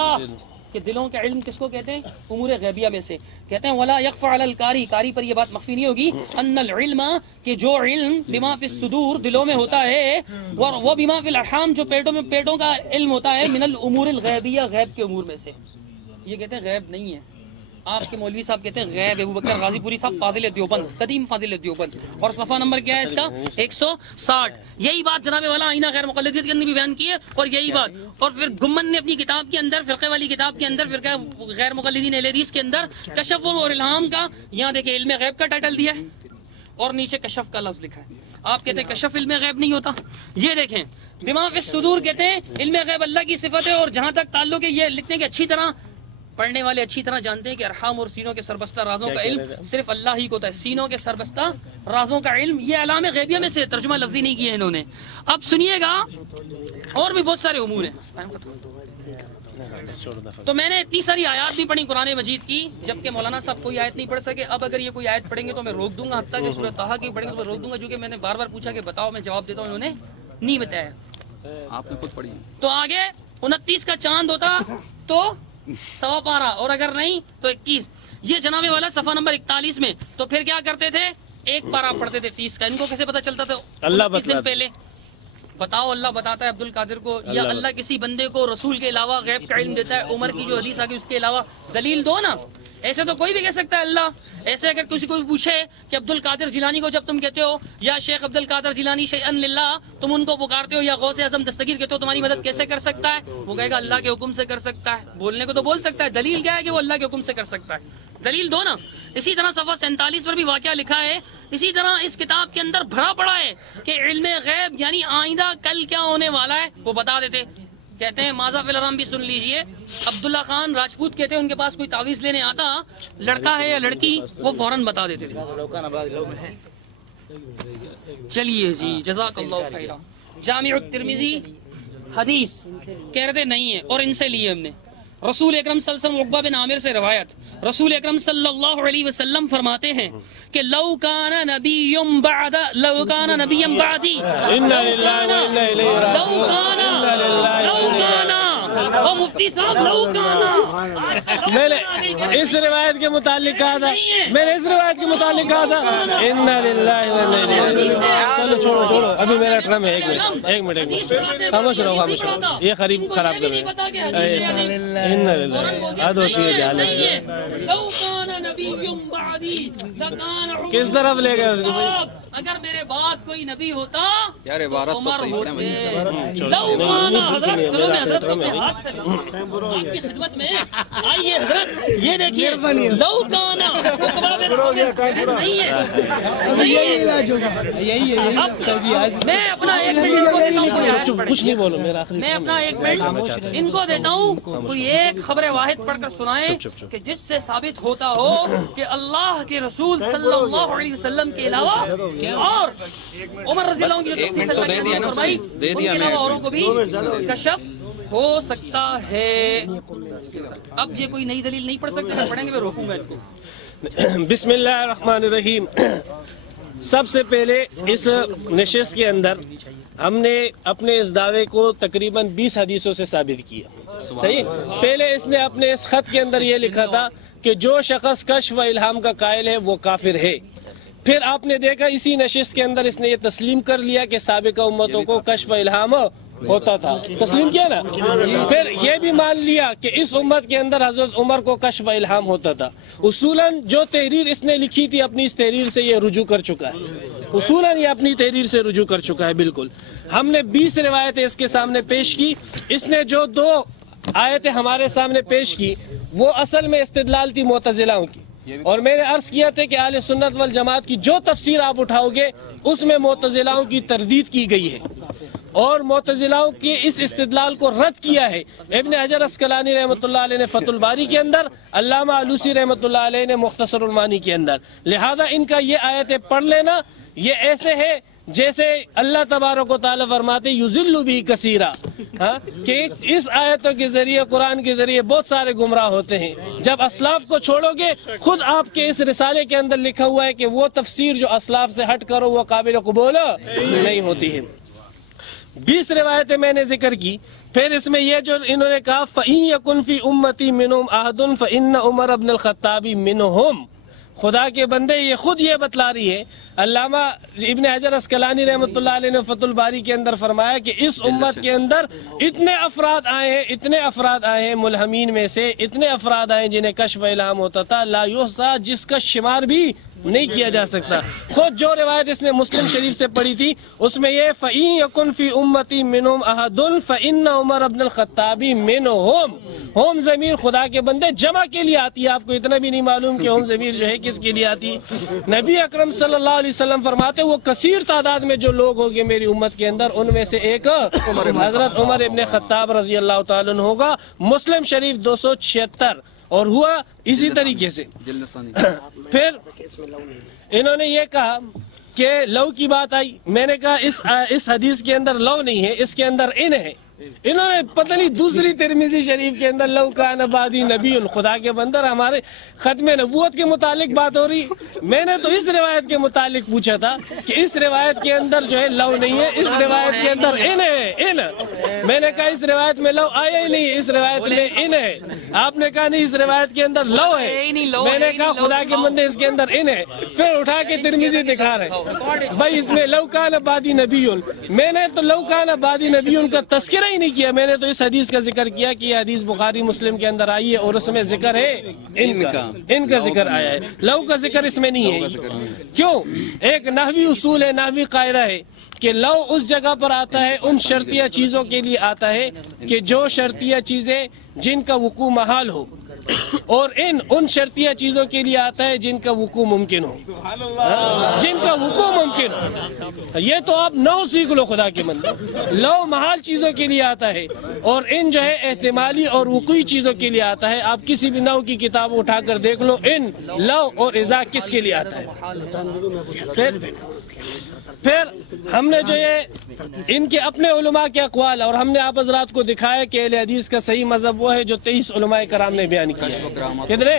کہ دلوں کے علم کس کو کہتے ہیں؟ امور غیبیہ میں سے. کہتے ہیں ولا يخفى على القاری، قاری پر یہ بات مخفی نہیں ہوگی، ان العلم کہ جو علم بما في الصدور دلوں میں ہوتا ہے، وہ بما في الارحام جو پیٹوں کا علم ہوتا ہے، من الامور الغیبیہ غیب کے امور میں سے. یہ کہتے ہیں غیب نہیں ہے. آپ کے مولوی صاحب کہتے ہیں غیب. ابو بکر غازی پوری صاحب فاضل دیوبند، قدیم فاضل دیوبند. اور صفحہ نمبر کیا ہے اس کا؟ 160. یہی بات جناب والا آئینہ غیر مقلدیت کے اندر بھی بیان کی ہے. اور یہی بات، اور پھر گمن نے اپنی کتاب کے اندر، فرقے والی کتاب کے اندر، فرقہ غیر مقلدین اہل حدیث کے اندر کشف اور الہام کا، یہاں دیکھیں علم غیب کا ٹائٹل دیا ہے اور نیچے کشف کا لفظ لکھا ہے. آپ کہتے ہیں کشف علم غیب نہیں ہوتا. یہ دیکھیں بما فی الصدور کہتے ہیں علم غیب اللہ کی صفت ہے. اور جہاں تک تعلق ہے یہ لکھتے ہیں کہ اچھی طرح پڑھنے والے اچھی طرح جانتے ہیں کہ ارحام اور سینوں کے سربستہ رازوں کا علم صرف اللہ ہی کو ہوتا ہے. سینوں کے سربستہ رازوں کا علم یہ علام غیبیہ میں سے ترجمہ لفظی نہیں کیا ہے انہوں نے. اب سنیے گا اور بھی بہت سارے امور ہیں. تو میں نے اتنی ساری آیات بھی پڑھی قرآن مجید کی، جبکہ مولانا صاحب کوئی آیت نہیں پڑھ سکے. اب اگر یہ کوئی آیت پڑھیں گے تو میں روک دوں گا، حتیٰ کہ سورہ طٰہٰ کی پڑھیں گے تو میں روک دوں گا. چونکہ میں نے بار بار پوچھا کہ بتاؤ، میں جواب دیتا ہوں، انہوں نے نہیں بتایا. آپ نے خود پڑھی ہے. تو آگے 29 کا چاند ہوتا تو 1.25 پارہ، اور اگر نہیں تو 21. یہ جناب والا صفحہ نمبر 41 میں. تو پھر کیا کرتے تھے؟ 1 پارہ پڑھتے تھے 30 کا. ان کو کیسے پتا چلتا تھا؟ اللہ 29 دن پہلے. بتاؤ اللہ بتاتا ہے عبد القادر کو، یا اللہ کسی بندے کو رسول کے علاوہ غیب کا علم دیتا ہے؟ عمر کی جو حدیث آگئی اس کے علاوہ دلیل دو نا. ایسے تو کوئی بھی کہہ سکتا ہے اللہ. ایسے اگر کسی کو پوچھے کہ عبد القادر جیلانی کو جب تم کہتے ہو یا شیخ عبد القادر جیلانی شیئن للہ، تم ان کو پکارتے ہو، یا غوث اعظم دستگیر کہتے ہو، تمہاری مدد کیسے کر سکتا ہے؟ وہ کہے گا اللہ کے حکم سے کر سکتا ہے. بولنے کو تو بول سکتا ہے، دلیل کیا ہے کہ وہ اللہ کے حکم سے کر سکتا ہے؟ دلیل دو نا. اسی طرح صفحہ 47 پر بھی واقعہ لکھا ہے. اسی طرح اس کتاب کے اندر بھرا پڑا ہے کہ علم غیب یعنی آئندہ کل کیا ہونے والا ہے وہ بتا دیتے. کہتے ہیں ماذا فی الحرام بھی سن لیجئے. عبداللہ خان راجپوت کہتے ہیں ان کے پاس کوئی تعویذ لینے آتا، لڑکا ہے یا لڑکی، وہ فوراً بتا دیتے تھے. چلیے جی جزاک اللہ خیرہ. جامع الترمذی حدیث کہہ رہے تھے نہیں ہے، اور ان سے لیے ہم نے. رسول اکرم صلی اللہ علیہ وسلم عقبہ بن عامر سے روایت، رسول اکرم صلی اللہ علیہ وسلم فرماتے ہیں کہ لو کان نبی بعدی او مفتی صاحب لو کانا. میں نے اس روایت کے متعلق کہا تھا، انا للہ و انا الیہ راجعون. چلو چھوڑو ابھی میرا ٹرم ہے. ایک منٹ خاموش رہو. یہ خراب کر رہے ہیں. انا للہ عد ہوتی ہے جہالت. کس طرف لے گئے اس کو؟ اگر میرے بعد کوئی نبی ہوتا یار عبارت تو صحیح ہوتے. لو کانا حضرت، چلو میں حضرت کو اپنے ہاتھ سے آپ کی خدمت میں آئیے. حضرت یہ دیکھیے لو کانا نہیں ہے. میں اپنا 1 منٹ کچھ نہیں بولو میرا. میں اپنا 1 منٹ ان کو دیتا ہوں. کوئی ایک خبر واحد پڑھ کر سنائیں کہ جس سے ثابت ہوتا ہو کہ اللہ کے رسول صلی اللہ علیہ وسلم کے علاوہ اور عمر رضی اللہ عنہ کی جو تفسیر اللہ کے حضور فرمائی ان کے علاوہ اوروں کو بھی کشف ہو سکتا ہے. اب یہ کوئی نئی دلیل نہیں پڑھ سکتے، اگر پڑھیں گے میں روکوں گا ان کو. بسم اللہ الرحمن الرحیم. سب سے پہلے اس نشست کے اندر ہم نے اپنے اس دعوے کو تقریباً 20 حدیثوں سے ثابت کیا. صحیح. پہلے اس نے اپنے اس خط کے اندر یہ لکھا تھا کہ جو شخص کشف و الہام کا قائل ہے وہ کافر ہے. پھر آپ نے دیکھا اسی نشست کے اندر اس نے یہ تسلیم کر لیا کہ سابقہ امتوں کو کشف و الہام ہوتا تھا، تسلیم کیا نا؟ پھر یہ بھی مان لیا کہ اس امت کے اندر حضرت عمر کو کشف الہام ہوتا تھا۔ اصولاً جو تحریر اس نے لکھی تھی اپنی اس تحریر سے یہ رجوع کر چکا ہے، اصولاً یہ اپنی تحریر سے رجوع کر چکا ہے بالکل۔ ہم نے 20 روایتیں اس کے سامنے پیش کی، اس نے جو 2 آیتیں ہمارے سامنے پیش کی وہ اصل میں استدلال تھی معتزلاؤں کی، اور میں نے عرض کیا تھا کہ اہل سنت والجماعت کی جو تفسیر آپ اٹھاؤ گے اس میں معتزلاؤں کی تردید کی گئی ہے، اور معتزلاؤں کے اس استدلال کو رد کیا ہے ابن حجر عسقلانی رحمۃ اللہ علیہ نے فتح الباری کے اندر، علامہ علوسی رحمۃ اللہ علیہ نے مختصر المعانی کے اندر۔ لہذا ان کا یہ آیتیں پڑھ لینا یہ ایسے ہے جیسے اللہ تبارک و تعالیٰ فرماتے یذل بھی کثیرا، کہ اس آیتوں کے ذریعے، قرآن کے ذریعے بہت سارے گمراہ ہوتے ہیں۔ جب اسلاف کو چھوڑو گے، خود آپ کے اس رسالے کے اندر لکھا ہوا ہے کہ وہ تفسیر جو اسلاف سے ہٹ کرو وہ قابل قبول نہیں ہوتی ہے۔ 20 روایتیں میں نے ذکر کی، پھر اس میں یہ جو انہوں نے کہا فَإِن يَكُنْ فِي أُمَّتِي مِنْهُمْ أَحَدٌ فَإِنَّ عُمَرَ بْنَ الْخَطَّابِ مِنْهُمْ۔ خدا کے بندے یہ خود یہ بتلا رہی ہے، علامہ ابن حجر عسقلانی رحمۃ اللہ علیہ نے فتح الباری کے اندر فرمایا کہ اس امت کے اندر اتنے افراد آئے ہیں ملہمین میں سے، اتنے افراد آئے ہیں جنہیں کشف الہام ہوتا تھا، لا یحصیٰ، جس کا شمار بھی نہیں کیا جا سکتا۔ خود جو روایت اس نے مسلم شریف سے پڑھی تھی اس میں یہ فَإِن يَكُنْ فِي أُمَّتِي مِنْهُمْ أَحَدٌ فَإِنَّ عُمَرَ بْنَ الْخَطَّابِ مِنْهُمْ۔ ہوم ضمیر خدا کے بندے جمع کے لیے آتی ہے، آپ کو اتنا بھی نہیں معلوم کہ ہوم ضمیر جو ہے کس کے لیے آتی ہے۔ نبی اکرم صلی اللہ علیہ وسلم فرماتے وہ کثیر تعداد میں جو لوگ ہوں گے میری امت کے اندر، ان میں سے ایک حضرت عمر ابن خطاب رضی اللہ تعالیٰ عنہ ہوگا۔ مسلم شریف 276 اور ہوا اسی طریقے سے۔ پھر انہوں نے یہ کہا کہ لو کی بات آئی، میں نے کہا اس حدیث کے اندر لو نہیں ہے، اس کے اندر ان ہے۔ انہوں نے پتہ نہیں دوسری ترمذی شریف کے اندر لو کان بعدی نبی، خدا کے بندر ہمارے ختم نبوت کے متعلق بات ہو رہی۔ میں نے تو اس روایت کے متعلق پوچھا تھا کہ اس روایت کے اندر جو ہے لو نہیں ہے، اس روایت کے اندر ان ہے، ان۔ میں نے کہا اس روایت میں لو آیا ہی نہیں، اس روایت میں ان ہے۔ آپ نے کہا نہیں اس روایت کے اندر لو ہے، میں نے کہا خدا کے بندے اس کے اندر ان ہے۔ پھر اٹھا کے ترمذی دکھا رہے بھائی اس میں لو کان بعدی نبی۔ میں نے تو لو کان بعدی نبی کا تذکرہ نہیں کیا، میں نے تو اس حدیث کا ذکر کیا کہ یہ حدیث بخاری مسلم کے اندر آئی ہے اور اس میں ذکر ہے ان کا ذکر آیا ہے، لو کا ذکر اس میں نہیں ہے۔ کیوں؟ ایک نحوی اصول ہے، نحوی قاعدہ ہے کہ لو اس جگہ پر آتا ہے ان شرطیہ چیزوں کے لیے آتا ہے کہ جو شرطیہ چیزیں جن کا وقوع محال ہو، اور ان شرطیہ چیزوں کے لیے آتا ہے جن کا وقوع ممکن ہو، جن کا وقوع ممکن ہو۔ یہ تو آپ نو سیکھ لو خدا کے بندے۔ لو محال چیزوں کے لیے آتا ہے اور ان جو ہے احتمالی اور وقوعی چیزوں کے لیے آتا ہے۔ آپ کسی بھی نو کی کتاب اٹھا کر دیکھ لو، ان، لو اور اذا کس کے لیے آتا ہے۔ پھر ہم نے جو یہ ان کے اپنے علماء کے اقوال، اور ہم نے آپ حضرات کو دکھایا کہ اہل حدیث کا صحیح مذہب وہ ہے جو 23 علماء کرام نے بیان کیا ہے۔ کتنے؟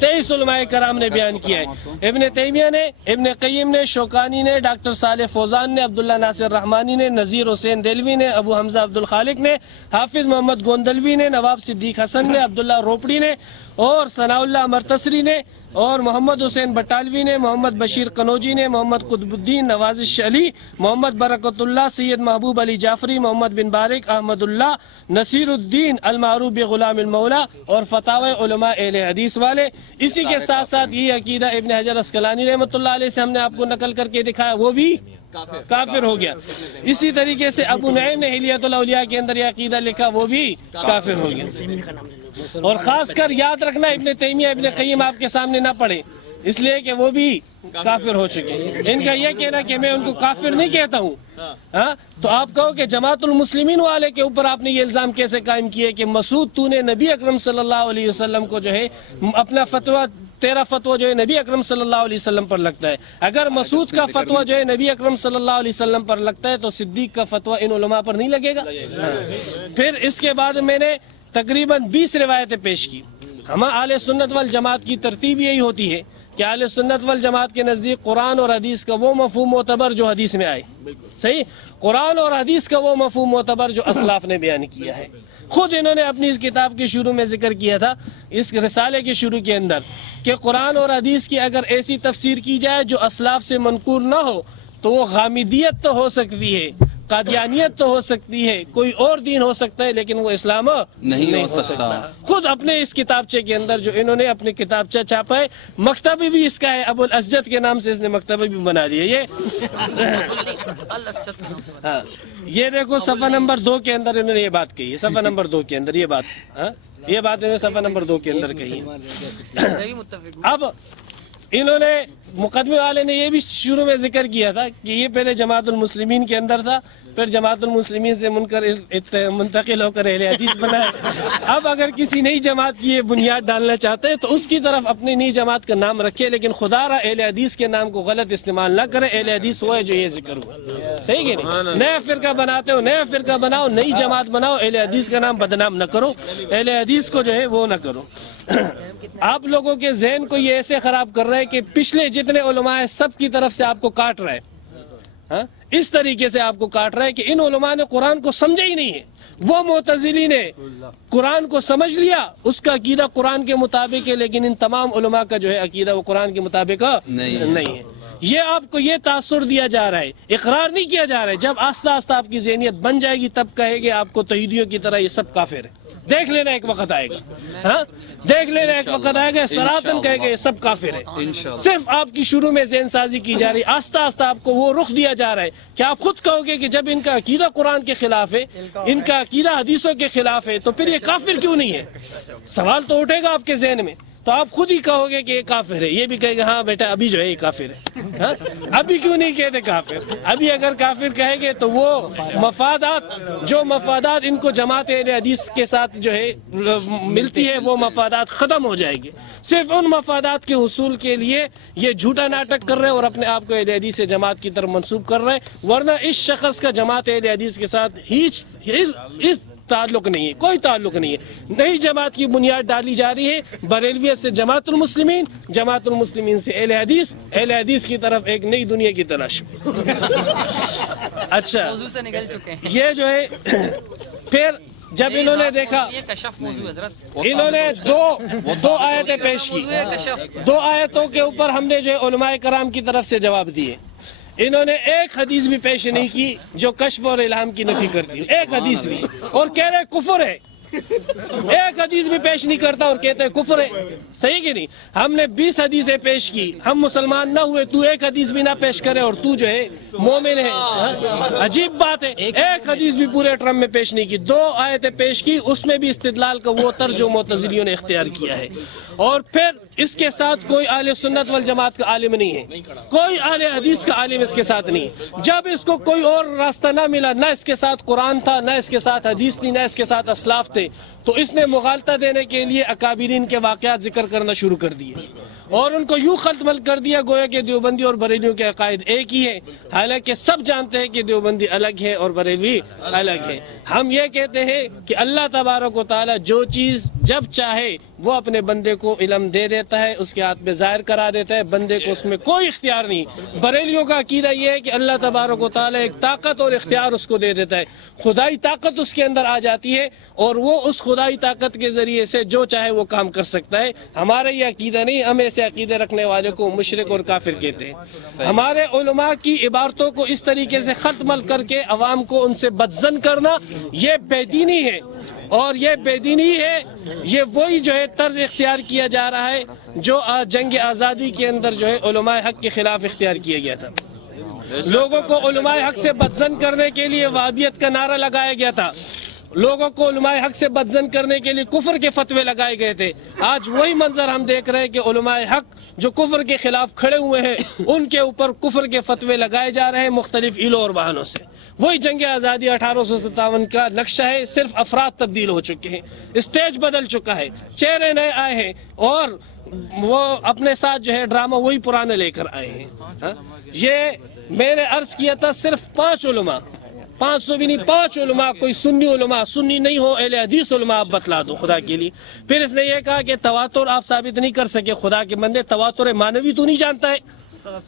23 علماء کرام نے بیان کیا ہے۔ ابن تیمیہ نے، ابن قیم نے، شوکانی نے، ڈاکٹر صالح فوزان نے، عبداللہ ناصر رحمانی نے، نذیر حسین دہلوی نے، ابو حمزہ عبد الخالق نے، حافظ محمد گوندلوی نے، نواب صدیق حسن نے، عبداللہ روپڑی نے، اور ثناء اللہ مرتصری نے، اور محمد حسین بٹالوی نے، محمد بشیر قنوجی نے، محمد قطب الدین نوازش علی، محمد برکت اللہ، سید محبوب علی جعفری، محمد بن بارک، احمد اللہ، نصیر الدین المعروف بغلام المولا، اور فتاوی علماء اہل حدیث والے۔ اسی کے ساتھ ساتھ یہ عقیدہ ابن حجر عسقلانی رحمۃ اللہ علیہ سے ہم نے آپ کو نقل کر کے دکھایا، وہ بھی کافر ہو گیا۔ اسی طریقے سے ابو نعیم نے حلیۃ الاولیاء کے اندر یہ عقیدہ لکھا، وہ بھی کافر ہو گیا۔ اور خاص کر یاد رکھنا ابن تیمیہ، ابن قیم آپ کے سامنے نہ پڑھے، اس لیے کہ وہ بھی کافر ہو چکے۔ ان کا یہ کہنا کہ میں ان کو کافر نہیں کہتا ہوں، تو آپ کہو کہ جماعت المسلمین والے کے اوپر آپ نے یہ الزام کیسے قائم کیا کہ مسعود تو نے نبی اکرم صلی اللہ علیہ وسلم کو جو ہے اپنا فتویٰ، تیرا فتویٰ جو ہے نبی اکرم صلی اللہ علیہ وسلم پر لگتا ہے۔ اگر مسعود کا فتویٰ جو ہے نبی اکرم صلی اللہ علیہ وسلم پر لگتا ہے تو صدیق کا فتویٰ ان علماء پر نہیں لگے گا۔ پھر اس کے بعد میں نے تقریباً 20 روایتیں پیش کی۔ ہم اہل سنت والجماعت کی ترتیب یہی ہوتی ہے کہ اہل سنت والجماعت کے نزدیک قرآن اور حدیث کا وہ مفہوم معتبر جو حدیث میں آئے، صحیح، قرآن اور حدیث کا وہ مفہوم معتبر جو اسلاف نے بیان کیا ہے۔ خود انہوں نے اپنی اس کتاب کے شروع میں ذکر کیا تھا، اس رسالے کے شروع کے اندر، کہ قرآن اور حدیث کی اگر ایسی تفسیر کی جائے جو اسلاف سے منقول نہ ہو تو وہ غامدیت تو ہو سکتی ہے، قادیانیت تو ہو سکتی ہے، کوئی اور دین ہو سکتا ہے، لیکن وہ اسلام نہیں ہو سکتا۔ خود اپنے اس کتابچے کے اندر جو انہوں نے اپنے کتابچہ چھاپا ہے، مکتبہ بھی اس کا ہے، ابو الاسجد کے نام سے اس نے مکتبہ بھی بنا لیا۔ ہاں یہ دیکھو صفحہ نمبر 2 کے اندر انہوں نے یہ بات کہی ہے، صفحہ نمبر 2 کے اندر یہ بات، یہ بات انہوں نے صفحہ نمبر 2 کے اندر کہی ہے۔ اب انہوں نے مقدمے والے نے یہ بھی شروع میں ذکر کیا تھا کہ یہ پہلے جماعت المسلمین کے اندر تھا، پھر جماعت المسلمین سے منتقل ہو کر اہل حدیث بنا ہے۔ اب اگر کسی نئی جماعت کی یہ بنیاد ڈالنا چاہتے ہیں تو اس کی طرف اپنی نئی جماعت کا نام رکھے، لیکن خدا را اہل حدیث کے نام کو غلط استعمال نہ کرے۔ اہل حدیث وہ ہے جو یہ ذکر ہوا، صحیح کہ نہیں؟ نیا فرقہ بناتے ہو، نیا فرقہ بناؤ، نئی جماعت بناؤ، اہل حدیث کا نام بدنام نہ کرو، اہل حدیث کو جو ہے وہ نہ کرو۔ آپ لوگوں کے ذہن کو یہ ایسے خراب کر رہے ہیں کہ پچھلے جتنے علماء ہیں سب کی طرف سے آپ کو کاٹ رہا ہے، اس طریقے سے آپ کو کاٹ رہا ہے کہ ان علماء نے قرآن کو سمجھا ہی نہیں ہے۔ وہ معتزلی نے قرآن کو سمجھ لیا، اس کا عقیدہ قرآن کے مطابق ہے، لیکن ان تمام علماء کا جو ہے عقیدہ وہ قرآن کے مطابق نہیں ہے۔ یہ آپ کو یہ تاثر دیا جا رہا ہے، اقرار نہیں کیا جا رہا ہے۔ جب آہستہ آہستہ آپ کی ذہنیت بن جائے گی تب کہے گے آپ کو توحیدیوں کی طرح یہ سب کافر ہے۔ دیکھ لینا ایک وقت آئے گا، ہاں دیکھ لینا ایک وقت آئے گا سراپن کہے گا یہ سب کافر ہے۔ صرف آپ کی شروع میں ذہن سازی کی جا رہی، آہستہ آہستہ آپ کو وہ رخ دیا جا رہا ہے کہ آپ خود کہو گے کہ جب ان کا عقیدہ قرآن کے خلاف ہے، ان کا عقیدہ حدیثوں کے خلاف ہے، تو پھر یہ کافر کیوں نہیں ہے؟ سوال تو اٹھے گا آپ کے ذہن میں، تو آپ خود ہی کہو گے کہ یہ کافر ہے۔ یہ بھی کہے گا ہاں بیٹا ابھی جو ہے یہ کافر ہے، ابھی کیوں نہیں کہتے کافر؟ ابھی اگر کافر کہیں گے تو وہ مفادات ان کو جماعت اہل حدیث کے ساتھ جو ہے ملتی ہے، وہ مفادات ختم ہو جائے گی۔ صرف ان مفادات کے حصول کے لیے یہ جھوٹا ناٹک کر رہے ہیں اور اپنے آپ کو اہل حدیث جماعت کی طرف منسوب کر رہے ہیں، ورنہ اس شخص کا جماعت اہل حدیث کے ساتھ ہیچ تعلق نہیں ہے، کوئی تعلق نہیں ہے۔ نئی جماعت کی بنیاد ڈالی جا رہی ہے، بریلویت سے جماعت المسلمین، جماعت المسلمین سے اہل حدیث، اہل حدیث کی طرف ایک نئی دنیا کی تلاش۔ اچھا موضوع سے نکل چکے ہیں۔ یہ جو ہے پھر جب انہوں نے دیکھا، یہ کشف موضوع حضرت، انہوں نے دو آیتیں پیش کی، دو آیتوں کے اوپر ہم نے جو ہے علماء کرام کی طرف سے جواب دیے۔ انہوں نے ایک حدیث بھی پیش نہیں کی جو کشف اور الہام کی نفی کرتی ہے، ایک حدیث بھی، اور کہہ رہے کفر ہے۔ ایک حدیث بھی پیش نہیں کرتا اور کہتے ہیں کفر ہے، صحیح کہ نہیں؟ ہم نے 20 حدیثیں پیش کی، ہم مسلمان نہ ہوئے، تو ایک حدیث بھی نہ پیش کرے اور تو جو ہے مومن ہے، عجیب بات ہے۔ ایک حدیث بھی پورے ٹرم میں پیش نہیں کی، 2 آیتیں پیش کی، اس میں بھی استدلال کا وہ طرز جو معتزلیوں نے اختیار کیا ہے۔ اور پھر اس کے ساتھ کوئی اہل سنت والجماعت کا عالم نہیں ہے، کوئی اہل حدیث کا عالم اس کے ساتھ نہیں۔ جب اس کو کوئی اور راستہ نہ ملا، نہ اس کے ساتھ قرآن تھا، نہ اس کے ساتھ حدیث تھی، نہ اس کے ساتھ اسلاف تھے، تو اس نے مغالطہ دینے کے لیے اکابرین کے واقعات ذکر کرنا شروع کر دیے اور ان کو یوں خلط مل کر دیا گویا کہ دیوبندی اور بریلویوں کے عقائد ایک ہی ہیں، حالانکہ سب جانتے ہیں کہ دیوبندی الگ ہے اور بریلوی الگ ہے۔ ہم یہ کہتے ہیں کہ اللہ تبارک و تعالی جو چیز جب چاہے وہ اپنے بندے کو علم دے دیتا ہے، اس کے ہاتھ میں ظاہر کرا دیتا ہے، بندے کو اس میں کوئی اختیار نہیں۔ بریلیوں کا عقیدہ یہ ہے کہ اللہ تبارک و تعالی ایک طاقت اور اختیار اس کو دے دیتا ہے، خدائی طاقت اس کے اندر آ جاتی ہے اور وہ اس خدائی طاقت کے ذریعے سے جو چاہے وہ کام کر سکتا ہے۔ ہمارا یہ عقیدہ نہیں، ہم ایسے عقیدے رکھنے والے کو مشرک اور کافر کہتے ہیں۔ ہمارے علماء کی عبارتوں کو اس طریقے سے خط مل کر کے عوام کو ان سے بدظن کرنا یہ بے دینی ہے، اور یہ بے دینی ہے، یہ وہی جو ہے طرز اختیار کیا جا رہا ہے جو جنگ آزادی کے اندر جو ہے علماء حق کے خلاف اختیار کیا گیا تھا۔ لوگوں کو علماء حق سے بدظن کرنے کے لیے وہابیت کا نعرہ لگایا گیا تھا، لوگوں کو علماء حق سے بدظن کرنے کے لیے کفر کے فتوے لگائے گئے تھے۔ آج وہی منظر ہم دیکھ رہے ہیں کہ علماء حق جو کفر کے خلاف کھڑے ہوئے ہیں ان کے اوپر کفر کے فتوے لگائے جا رہے ہیں مختلف ہیلوں اور بہانوں سے۔ وہی جنگ آزادی 1857 کا نقشہ ہے، صرف افراد تبدیل ہو چکے ہیں، اسٹیج بدل چکا ہے، چہرے نئے آئے ہیں اور وہ اپنے ساتھ جو ہے ڈرامہ وہی پرانے لے کر آئے ہیں۔ یہ میں نے عرض کیا تھا صرف 5 علماء، 500 بھی نہیں، 5 علماء، کوئی سنی علماء، سنی نہیں ہو اہل حدیث علماء آپ بتلا دو خدا کے لیے۔ پھر اس نے یہ کہا کہ تواتر آپ ثابت نہیں کر سکے، خدا کے بندے تواتر مانوی تو نہیں جانتا ہے؟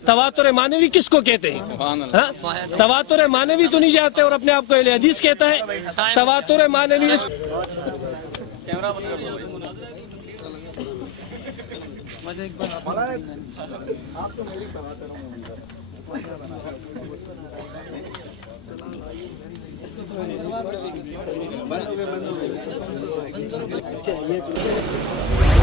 تواتر مانوی کس کو کہتے ہیں؟ تواتر مانوی تو نہیں جانتے اور اپنے آپ کو اہل حدیث کہتا ہے؟ تواتر مانوی بند ہو گئے